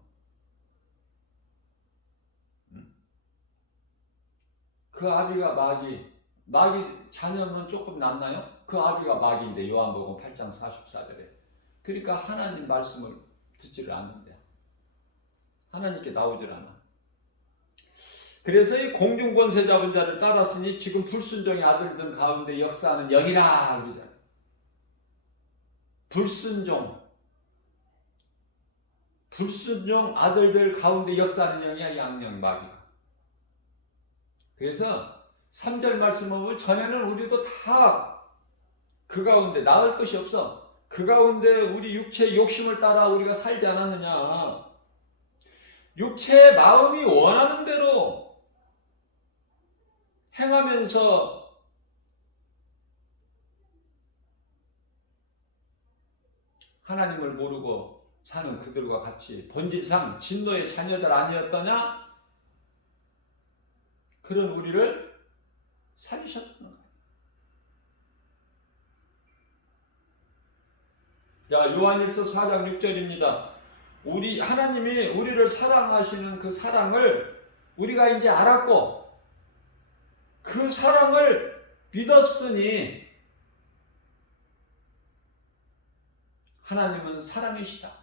그 아비가 마귀 자녀는 조금 낫나요? 그 아비가 마귀인데 요한복음 8장 44절에. 그러니까 하나님 말씀을 듣지를 않는데 하나님께 나오질 않아. 그래서 이 공중권세 잡은 자를 따랐으니 지금 불순종의 아들들 가운데 역사하는 영이라 그러잖아요. 불순종 아들들 가운데 역사하는 영이야, 양령 마귀가. 그래서 3절 말씀을 보면 전에는 우리도 다 그 가운데 나을 것이 없어. 그 가운데 우리 육체의 욕심을 따라 우리가 살지 않았느냐. 육체의 마음이 원하는 대로 행하면서 하나님을 모르고 사는 그들과 같이 본질상 진노의 자녀들 아니었더냐? 그런 우리를 살리셨다는 거예요. 자, 요한일서 4장 6절입니다. 하나님이 우리를 사랑하시는 그 사랑을 우리가 이제 알았고 그 사랑을 믿었으니 하나님은 사랑이시다.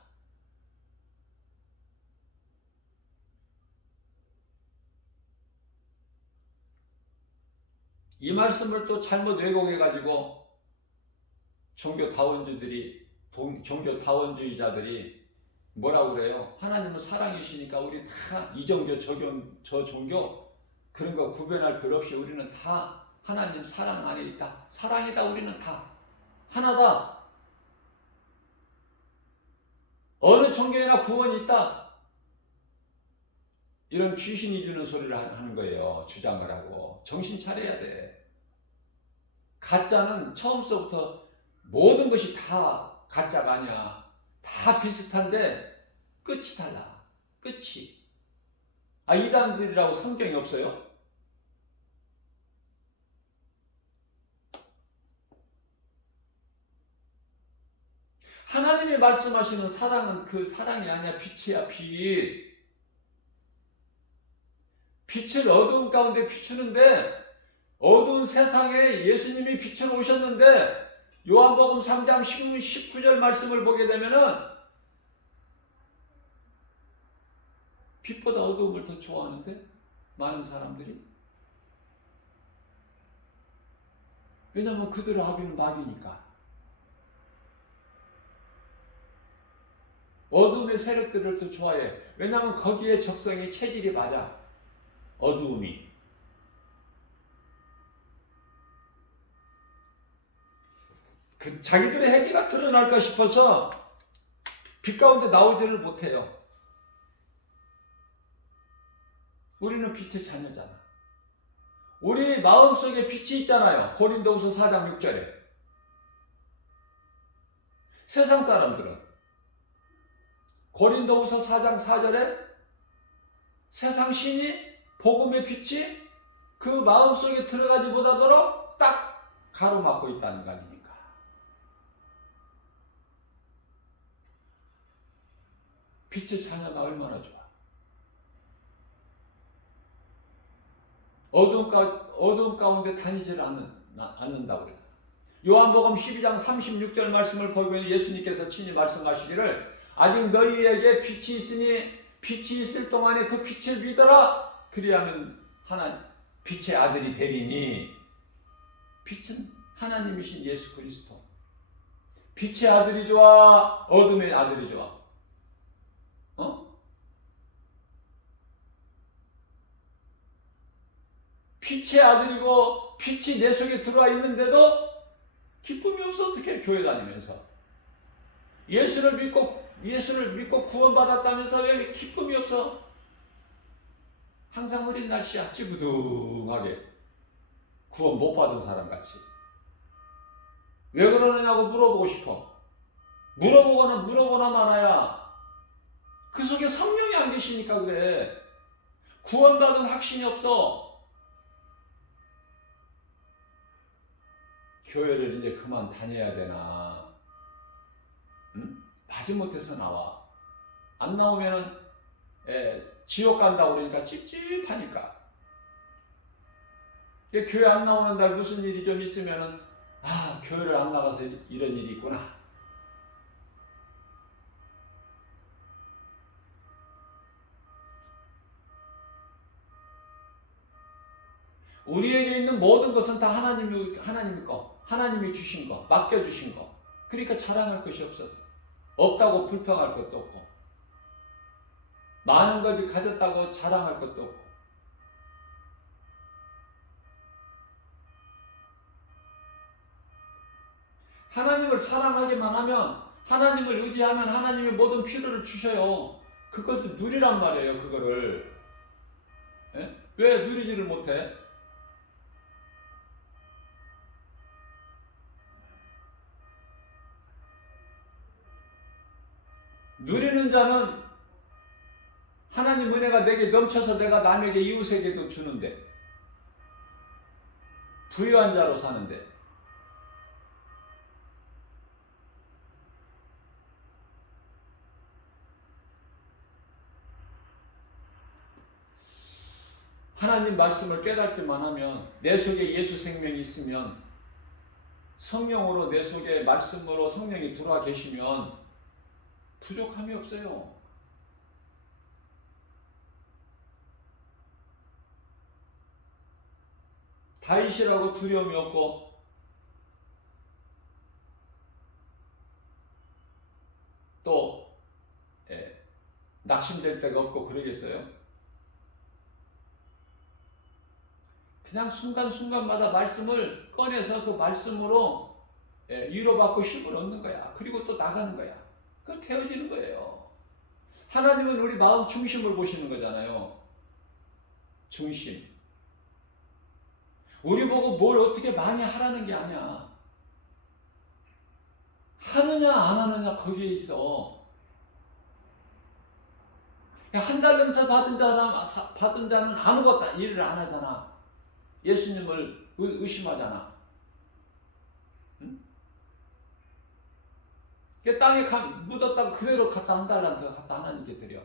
이 말씀을 또 잘못 왜곡해가지고 종교다원주의자들이 뭐라고 그래요? 하나님은 사랑이시니까 우리 다 이 종교 저 종교 그런 거 구별할 필요 없이 우리는 다 하나님 사랑 안에 있다. 사랑이다. 우리는 다 하나다. 어느 종교에나 구원이 있다. 이런 귀신이 주는 소리를 하는 거예요. 주장을 하고. 정신 차려야 돼. 가짜는 처음서부터 모든 것이 다 가짜가 아니야. 다 비슷한데 끝이 달라. 끝이. 이단들이라고 성경이 없어요? 하나님이 말씀하시는 사랑은 그 사랑이 아니야. 빛이야, 빛. 빛을 어두운 가운데 비추는데 어두운 세상에 예수님이 빛으로 오셨는데 요한복음 3장 19절 말씀을 보게 되면은 빛보다 어두움을 더 좋아하는데 많은 사람들이. 왜냐하면 그들의 아비는 마귀니까. 어두움의 세력들을 더 좋아해. 왜냐하면 거기에 적성이 체질이 맞아. 어두움이. 자기들의 행위가 드러날까 싶어서 빛 가운데 나오지를 못해요. 우리는 빛의 자녀잖아. 우리 마음속에 빛이 있잖아요. 고린도후서 4장 6절에. 세상 사람들은 고린도후서 4장 4절에 세상 신이 복음의 빛이 그 마음속에 들어가지 못하도록 딱 가로막고 있다는 거 아닙니까? 빛의 자녀가 얼마나 좋아. 어두운 가운데 다니지를 않는다고 그래요. 요한복음 12장 36절 말씀을 보면 예수님께서 친히 말씀하시기를 아직 너희에게 빛이 있으니 빛이 있을 동안에 그 빛을 믿어라. 그리하면 빛의 아들이 되리니. 빛은 하나님이신 예수 그리스도. 빛의 아들이 좋아? 어둠의 아들이 좋아? 빛의 아들이고 빛이 내 속에 들어와 있는데도 기쁨이 없어. 어떻게 교회 다니면서 예수를 믿고 구원받았다면서 왜 기쁨이 없어? 항상 흐린 날씨야. 찌부둥하게 구원 못 받은 사람 같이. 왜 그러느냐고 물어보고 싶어. 물어보거나 말아야 그 속에 성령이 안 계시니까 그래. 구원받은 확신이 없어. 교회를 이제 그만 다녀야 되나? 응? 마지못해서 나와. 안 나오면은 지옥 간다고 그러니까 찝찝하니까. 교회 안 나오는 날 무슨 일이 좀 있으면은 교회를 안 나가서 이런 일이 있구나. 우리에게 있는 모든 것은 다 하나님의 거, 하나님이 주신 거, 맡겨주신 거. 그러니까 자랑할 것이 없어서. 없다고 불평할 것도 없고. 많은 것을 가졌다고 자랑할 것도 없고. 하나님을 사랑하기만 하면, 하나님을 의지하면 하나님의 모든 필요를 주셔요. 그것을 누리란 말이에요, 그거를. 왜 누리지를 못해? 누리는 자는 하나님 은혜가 내게 넘쳐서 내가 남에게 이웃에게도 주는데, 부유한 자로 사는데, 하나님 말씀을 깨닫기만 하면, 내 속에 예수 생명이 있으면, 성령으로 내 속에 말씀으로 성령이 들어와 계시면 부족함이 없어요. 다윗이라고 두려움이 없고, 또 낙심될 데가 없고 그러겠어요? 그냥 순간순간마다 말씀을 꺼내서 그 말씀으로 위로받고 힘을 얻는 거야. 그리고 또 나가는 거야. 그거 되어지는 거예요. 하나님은 우리 마음 중심을 보시는 거잖아요. 중심. 우리 보고 뭘 어떻게 많이 하라는 게 아니야. 하느냐 안 하느냐 거기에 있어. 한 달런트 받은 자는 아무것도 일을 안 하잖아. 예수님을 의심하잖아. 응? 땅에 묻었다가 그대로 갖다 한 달란트 갖다 하나님께 드려.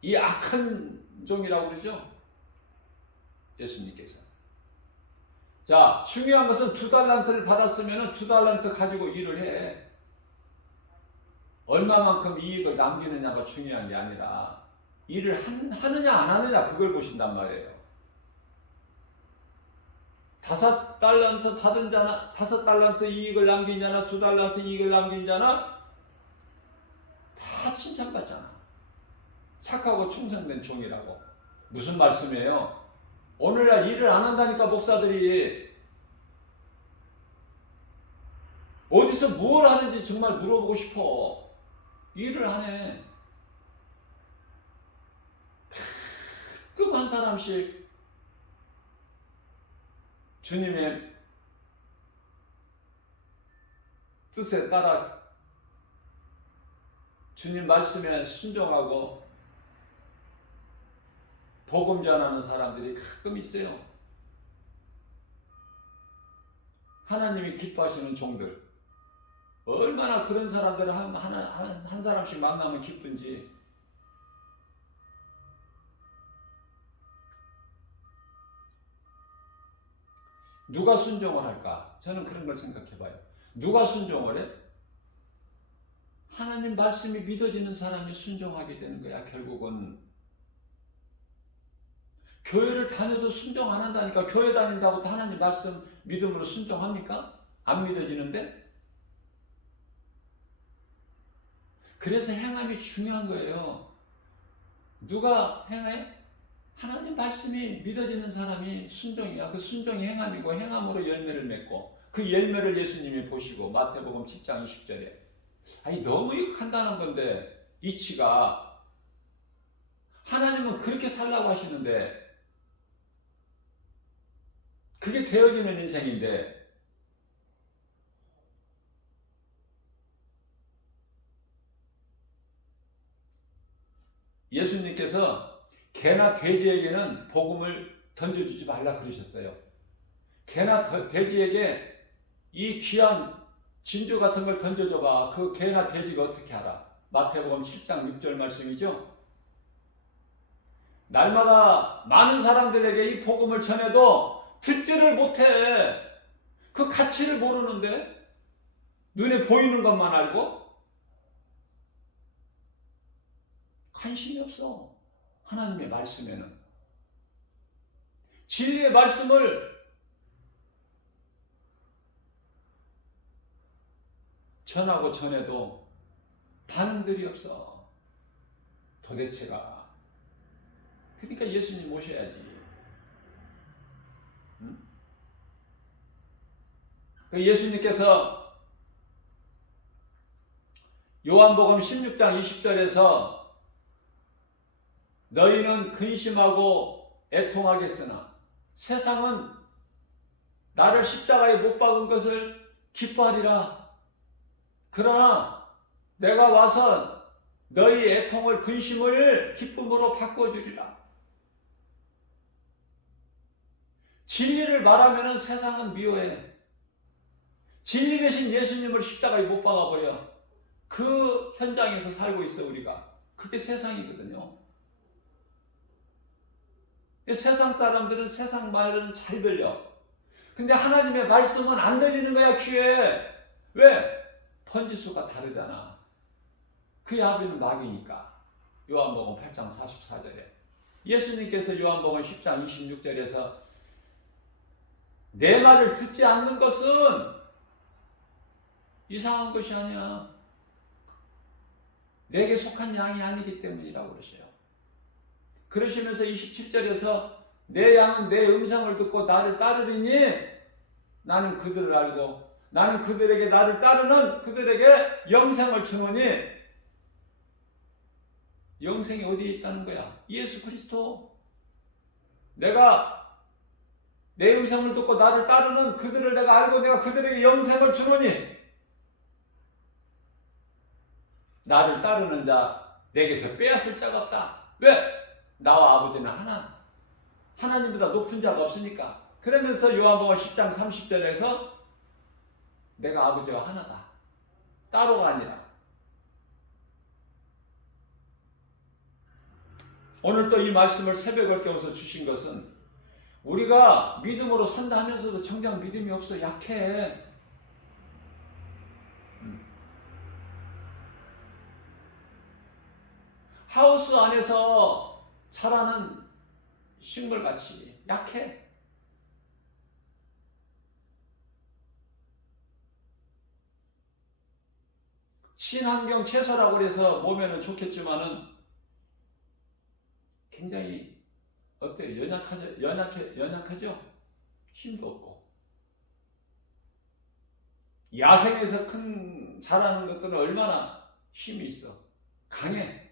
이 악한 종이라고 그러죠? 예수님께서. 자, 중요한 것은 2달란트를 받았으면 2달란트 가지고 일을 해. 얼마만큼 이익을 남기느냐가 중요한 게 아니라 일을 하느냐 안 하느냐 그걸 보신단 말이에요. 5달란트 받은 자나 5달란트 이익을 남긴 자나 2달란트 이익을 남긴 자나 다 칭찬받잖아. 착하고 충성된 종이라고. 무슨 말씀이에요? 오늘날 일을 안 한다니까 목사들이. 어디서 뭘 하는지 정말 물어보고 싶어. 일을 안 해. 가끔 한 사람씩 주님의 뜻에 따라 주님 말씀에 순종하고 복음 전하는 사람들이 가끔 있어요. 하나님이 기뻐하시는 종들. 얼마나 그런 사람들을 한 사람씩 만나면 기쁜지. 누가 순종을 할까? 저는 그런 걸 생각해 봐요. 누가 순종을 해? 하나님 말씀이 믿어지는 사람이 순종하게 되는 거야, 결국은. 교회를 다녀도 순종 안 한다니까. 교회 다닌다고 하나님 말씀 믿음으로 순종합니까? 안 믿어지는데? 그래서 행함이 중요한 거예요. 누가 행해? 하나님 말씀이 믿어지는 사람이 순종이야. 그 순종이 행함이고 행함으로 열매를 맺고 그 열매를 예수님이 보시고 마태복음 10장 20절에 아니 너무 간단한 건데 이치가 하나님은 그렇게 살라고 하시는데 그게 되어지는 인생인데 예수님께서 개나 돼지에게는 복음을 던져주지 말라 그러셨어요. 개나 돼지에게 이 귀한 진주 같은 걸 던져줘봐. 그 개나 돼지가 어떻게 알아? 마태복음 7장 6절 말씀이죠. 날마다 많은 사람들에게 이 복음을 전해도 듣지를 못해. 그 가치를 모르는데 눈에 보이는 것만 알고 관심이 없어. 하나님의 말씀에는. 진리의 말씀을 전하고 전해도 반응들이 없어. 도대체가. 그러니까 예수님 모셔야지. 응? 예수님께서 요한복음 16장 20절에서 너희는 근심하고 애통하겠으나 세상은 나를 십자가에 못 박은 것을 기뻐하리라. 그러나 내가 와서 너희 애통을 근심을 기쁨으로 바꿔주리라. 진리를 말하면 세상은 미워해. 진리 대신 예수님을 십자가에 못 박아버려. 그 현장에서 살고 있어 우리가. 그게 세상이거든요. 세상 사람들은 세상 말은 잘 들려. 근데 하나님의 말씀은 안 들리는 거야 귀에. 왜? 번지수가 다르잖아. 그의 아비는 마귀니까. 요한복음 8장 44절에 예수님께서 요한복음 10장 26절에서 내 말을 듣지 않는 것은 이상한 것이 아니야. 내게 속한 양이 아니기 때문이라고 그러셔요. 그러시면서 27절에서 내 양은 내 음성을 듣고 나를 따르리니 나는 그들을 알고 나는 그들에게 나를 따르는 그들에게 영생을 주노니 영생이 어디에 있다는 거야? 예수 그리스도. 내가 내 음성을 듣고 나를 따르는 그들을 내가 알고 내가 그들에게 영생을 주노니 나를 따르는 자 내게서 빼앗을 자가 없다. 왜? 나와 아버지는 하나. 하나님보다 높은 자가 없으니까. 그러면서 요한복음 10장 30절에서 내가 아버지와 하나다. 따로가 아니라. 오늘 또 이 말씀을 새벽을 깨워서 주신 것은 우리가 믿음으로 산다 하면서도 정작 믿음이 없어. 약해. 하우스 안에서 자라는 식물같이 약해. 친환경 채소라고 해서 몸에는 좋겠지만은 굉장히 어때요? 연약하죠? 힘도 없고. 야생에서 자라는 것들은 얼마나 힘이 있어. 강해.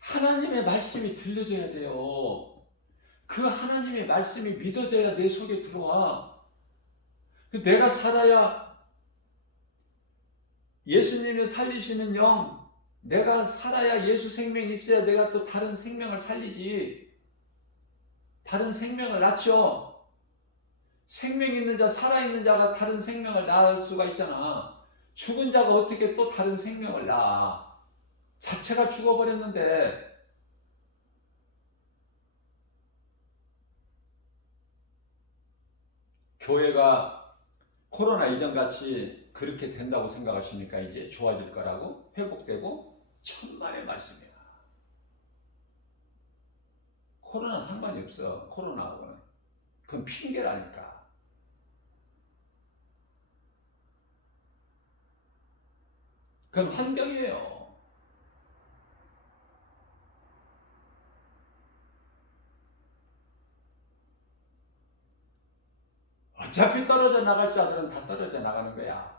하나님의 말씀이 들려져야 돼요. 그 하나님의 말씀이 믿어져야 내 속에 들어와. 내가 살아야 예수님이 살리시는 영, 내가 살아야 예수 생명이 있어야 내가 또 다른 생명을 살리지. 다른 생명을 낳죠. 생명 있는 자, 살아있는 자가 다른 생명을 낳을 수가 있잖아. 죽은 자가 어떻게 또 다른 생명을 낳아. 자체가 죽어버렸는데. 교회가 코로나 이전같이 그렇게 된다고 생각하십니까? 이제 좋아질 거라고? 회복되고? 천만의 말씀이야. 코로나 상관이 없어. 코로나하고는. 그건 핑계라니까. 그건 환경이에요. 어차피 떨어져 나갈 자들은 다 떨어져 나가는 거야.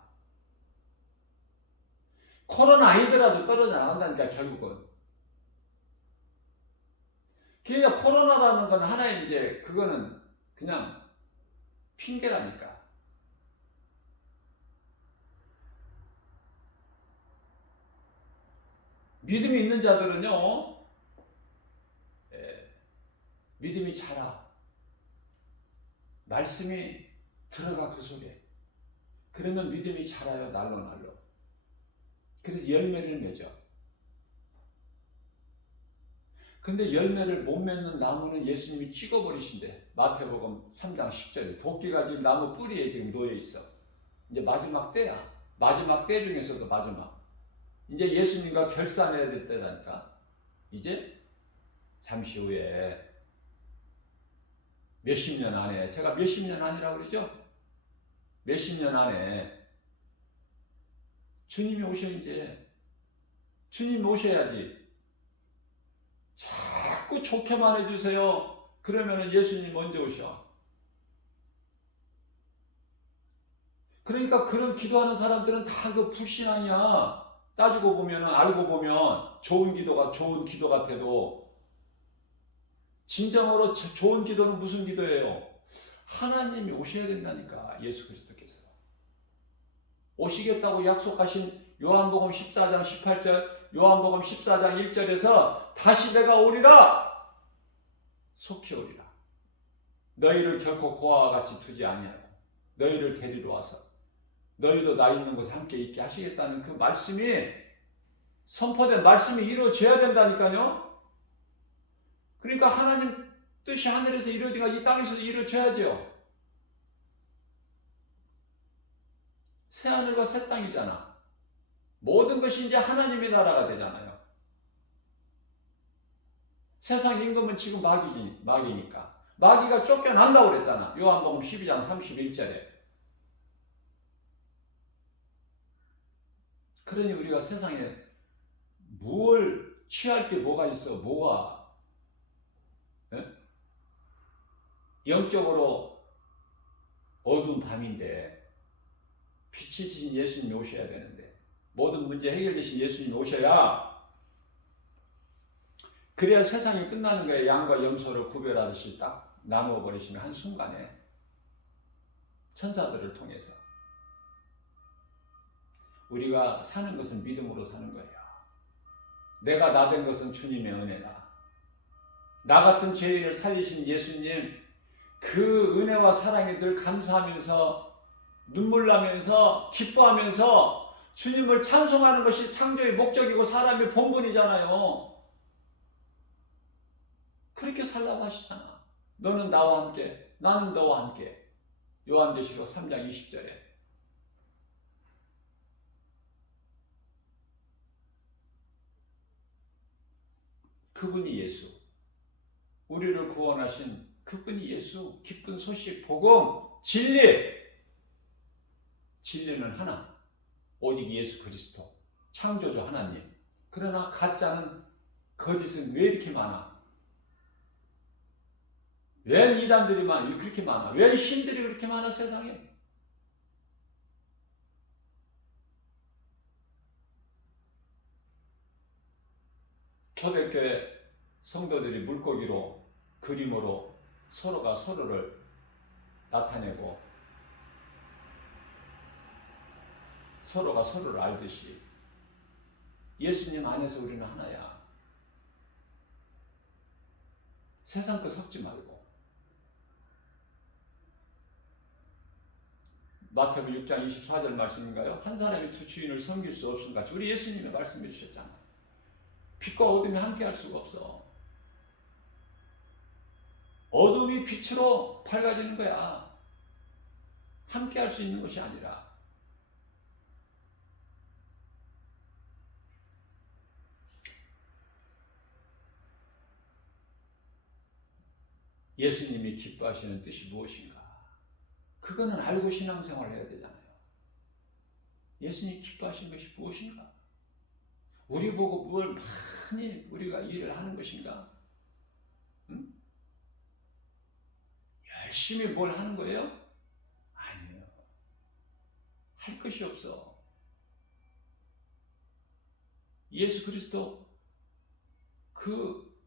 코로나 아니더라도 떨어져 나간다니까, 결국은. 그러니까 코로나라는 건 하나의 이제 그거는 그냥 핑계라니까. 믿음이 있는 자들은요, 믿음이 자라. 말씀이 들어가 그 속에. 그러면 믿음이 자라요, 날로 날로. 그래서 열매를 맺어. 근데 열매를 못 맺는 나무는 예수님이 찍어버리신대. 마태복음 3장 10절에. 도끼가 지금 나무 뿌리에 지금 놓여 있어. 이제 마지막 때야. 마지막 때 중에서도 마지막. 이제 예수님과 결산해야 될 때라니까. 이제 잠시 후에 몇십 년 안에, 제가 몇십 년 안이라고 그러죠? 몇십 년 안에 주님이 오셔. 이제 주님이 오셔야지. 자꾸 좋게만 해주세요. 그러면 예수님 먼저 오셔. 그러니까 그런 기도하는 사람들은 다 그 불신앙이야. 따지고 보면, 알고 보면 좋은 기도가 좋은 기도 같아도 진정으로 좋은 기도는 무슨 기도예요? 하나님이 오셔야 된다니까. 예수 그리스도께서 오시겠다고 약속하신 요한복음 14장 18절, 요한복음 14장 1절에서 다시 내가 오리라, 속히 오리라. 너희를 결코 고아와 같이 두지 아니하고 너희를 데리러 와서 너희도 나 있는 곳에 함께 있게 하시겠다는 그 말씀이, 선포된 말씀이 이루어져야 된다니까요. 그러니까 하나님 뜻이 하늘에서 이루어지가 이 땅에서도 이루어져야죠. 새 하늘과 새 땅이잖아. 모든 것이 이제 하나님의 나라가 되잖아요. 세상 임금은 지금 마귀니까. 마귀가 쫓겨난다고 그랬잖아. 요한복음 12장 31절에. 그러니 우리가 세상에 뭘 취할 게 뭐가 있어? 뭐가? 에? 영적으로 어두운 밤인데 빛이신 예수님이 오셔야 되는데, 모든 문제 해결되신 예수님이 오셔야, 그래야 세상이 끝나는 거예요. 양과 염소를 구별하듯이 딱 나누어 버리시면 한순간에, 천사들을 통해서. 우리가 사는 것은 믿음으로 사는 거예요. 내가 나 된 것은 주님의 은혜다. 나 같은 죄인을 살리신 예수님, 그 은혜와 사랑에 늘 감사하면서, 눈물 나면서, 기뻐하면서 주님을 찬송하는 것이 창조의 목적이고 사람의 본분이잖아요. 그렇게 살라고 하시잖아. 너는 나와 함께, 나는 너와 함께. 요한계시록 3장 20절에. 그분이 예수. 우리를 구원하신 그분이 예수. 기쁜 소식, 복음, 진리. 진리는 하나. 오직 예수 그리스도. 창조주 하나님. 그러나 가짜는, 거짓은 왜 이렇게 많아? 왜 이단들이 그렇게 많아? 왜 신들이 그렇게 많아, 세상에? 초대교회 성도들이 물고기로, 그림으로 서로가 서로를 나타내고 서로가 서로를 알듯이 예수님 안에서 우리는 하나야. 세상 거 섞지 말고. 마태복음 6장 24절 말씀인가요? 한 사람이 두 주인을 섬길 수 없는 같이 우리 예수님이 말씀해 주셨잖아. 빛과 어둠이 함께 할 수가 없어. 어둠이 빛으로 밝아지는 거야. 함께 할 수 있는 것이 아니라. 예수님이 기뻐하시는 뜻이 무엇인가? 그거는 알고 신앙생활을 해야 되잖아요. 예수님이 기뻐하시는 것이 무엇인가? 우리 보고 뭘 많이 우리가 일을 하는 것인가? 응? 열심히 뭘 하는 거예요? 할 것이 없어. 예수 그리스도 그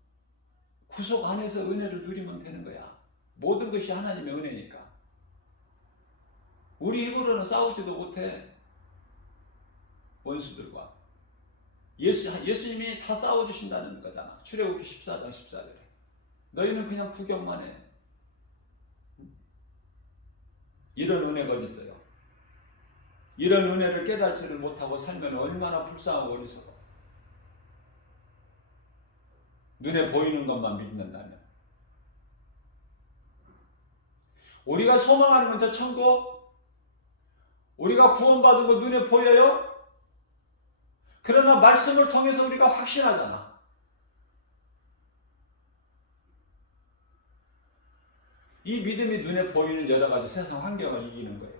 구속 안에서 은혜를 누리면 되는 거야. 모든 것이 하나님의 은혜니까. 우리 힘으로는 싸우지도 못해. 원수들과. 예수님이 다 싸워주신다는 거잖아. 출애굽기 14장 14절에. 너희는 그냥 구경만 해. 이런 은혜가 어디 있어요? 이런 은혜를 깨달지를 못하고 살면 얼마나 불쌍하고 어리석어. 눈에 보이는 것만 믿는다면. 우리가 소망하는 건 저 천국, 우리가 구원받은 거 눈에 보여요? 그러나 말씀을 통해서 우리가 확신하잖아. 이 믿음이 눈에 보이는 여러 가지 세상 환경을 이기는 거예요.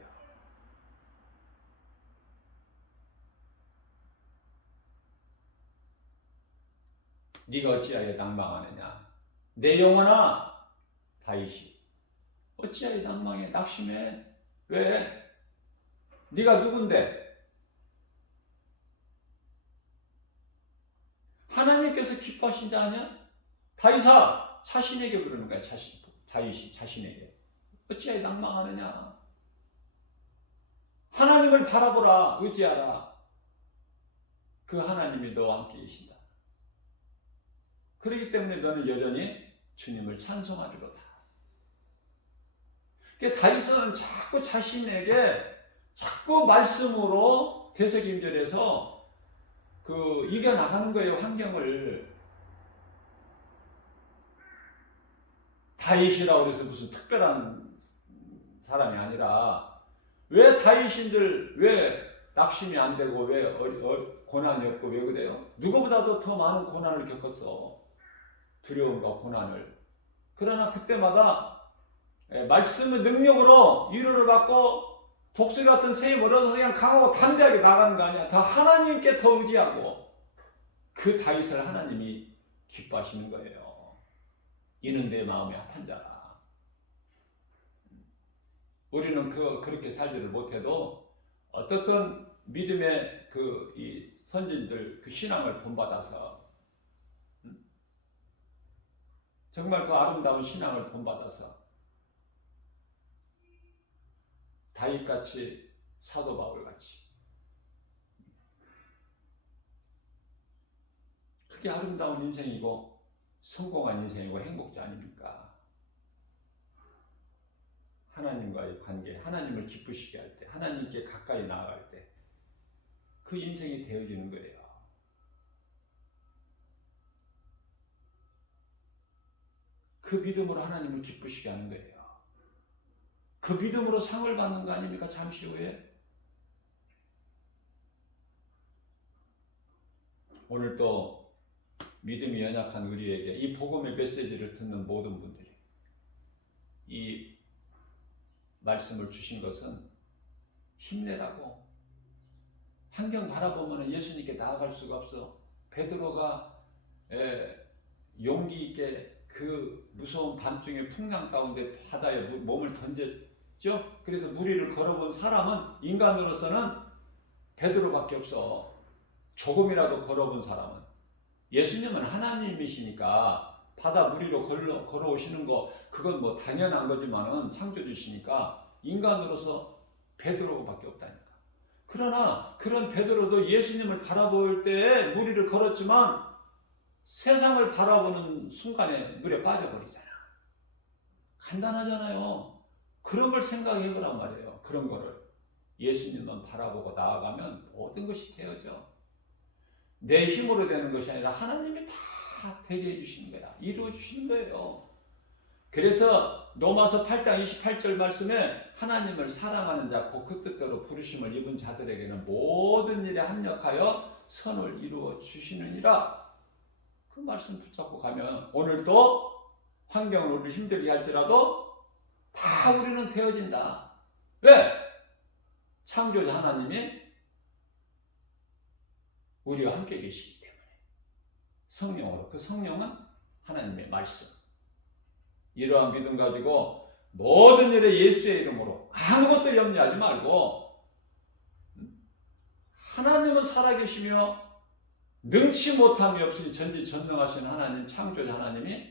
네가 어찌하여 낭망하느냐? 내 영혼아, 다윗이 어찌하여 낭망해? 낙심해? 왜? 네가 누군데? 하나님께서 기뻐하신 자 아니야? 다윗아, 자신에게 그러는 거야. 다윗이 자신에게. 어찌하여 낭망하느냐? 하나님을 바라보라, 의지하라. 그 하나님이 너와 함께 계신다. 그렇기 때문에 너는 여전히 주님을 찬송하리로다. 그러니까 다윗은 자꾸 자신에게 자꾸 말씀으로 되새김질해서 이겨나가는 거예요, 환경을. 다윗이라고 해서 무슨 특별한 사람이 아니라, 왜 다윗인들, 왜 낙심이 안 되고, 왜 고난이 없고, 왜 그래요? 누구보다도 더 많은 고난을 겪었어. 두려움과 고난을. 그러나 그때마다 말씀의 능력으로 위로를 받고 독수리 같은 새에 멀어서 그냥 강하고 담대하게 나가는 거 아니야. 더 하나님께 더 의지하고 그 다윗을 하나님이 기뻐하시는 거예요. 이는 내 마음이 합한 자라. 우리는 그렇게 살지를 못해도 어떻든 믿음의 이 선진들 그 신앙을 본받아서 정말 그 아름다운 신앙을 본받아서 다윗같이 사도 바울같이 그게 아름다운 인생이고 성공한 인생이고 행복자 아닙니까? 하나님과의 관계, 하나님을 기쁘시게 할 때, 하나님께 가까이 나아갈 때 그 인생이 되어지는 거예요. 그 믿음으로 하나님을 기쁘시게 하는 거예요. 그 믿음으로 상을 받는 거 아닙니까? 잠시 후에. 오늘 또 믿음이 연약한 우리에게 이 복음의 메시지를 듣는 모든 분들이 이 말씀을 주신 것은 힘내라고. 환경 바라보면 예수님께 나아갈 수가 없어. 베드로가 용기 있게 그 무서운 밤중에 풍랑 가운데 바다에 몸을 던졌죠. 그래서 무리를 걸어본 사람은 인간으로서는 베드로밖에 없어. 조금이라도 걸어본 사람은. 예수님은 하나님이시니까 바다 무리로 걸어오시는 거 그건 뭐 당연한 거지만은 창조주시니까 인간으로서 베드로밖에 없다니까. 그러나 그런 베드로도 예수님을 바라볼 때에 무리를 걸었지만 세상을 바라보는 순간에 물에 빠져버리잖아. 간단하잖아요. 그런 걸 생각해 보란 말이에요. 그런 거를. 예수님만 바라보고 나아가면 모든 것이 되어져. 내 힘으로 되는 것이 아니라 하나님이 다 되게 해주시는 거야. 이루어 주시는 거예요. 그래서 로마서 8장 28절 말씀에 하나님을 사랑하는 자, 곧 그 뜻대로 부르심을 입은 자들에게는 모든 일에 합력하여 선을 이루어 주시느니라. 그 말씀 붙잡고 가면 오늘도 환경을 우리를 힘들게 할지라도 다 우리는 되어진다. 왜? 창조자 하나님이 우리와 함께 계시기 때문에. 성령으로. 그 성령은 하나님의 말씀. 이러한 믿음 가지고 모든 일에 예수의 이름으로 아무것도 염려하지 말고 하나님은 살아계시며 능치 못함이 없으니 전지전능하신 하나님, 창조자 하나님이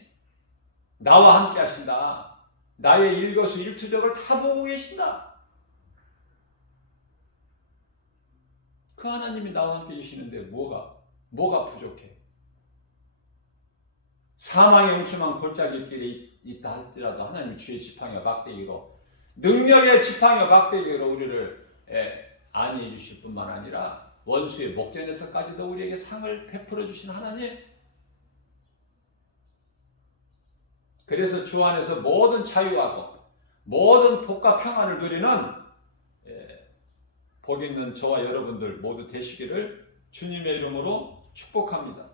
나와 함께 하신다. 나의 일거수일투족을 다 보고 계신다. 그 하나님이 나와 함께 계시는데 뭐가 부족해? 사망의 음침한 골짜기 길에 있다 할지라도 하나님 주의 지팡이와 막대기로, 능력의 지팡이와 막대기로 우리를 안위해 주실 뿐만 아니라 원수의 목전에서까지도 우리에게 상을 베풀어 주신 하나님. 그래서 주 안에서 모든 자유하고 모든 복과 평안을 누리는 복 있는 저와 여러분들 모두 되시기를 주님의 이름으로 축복합니다.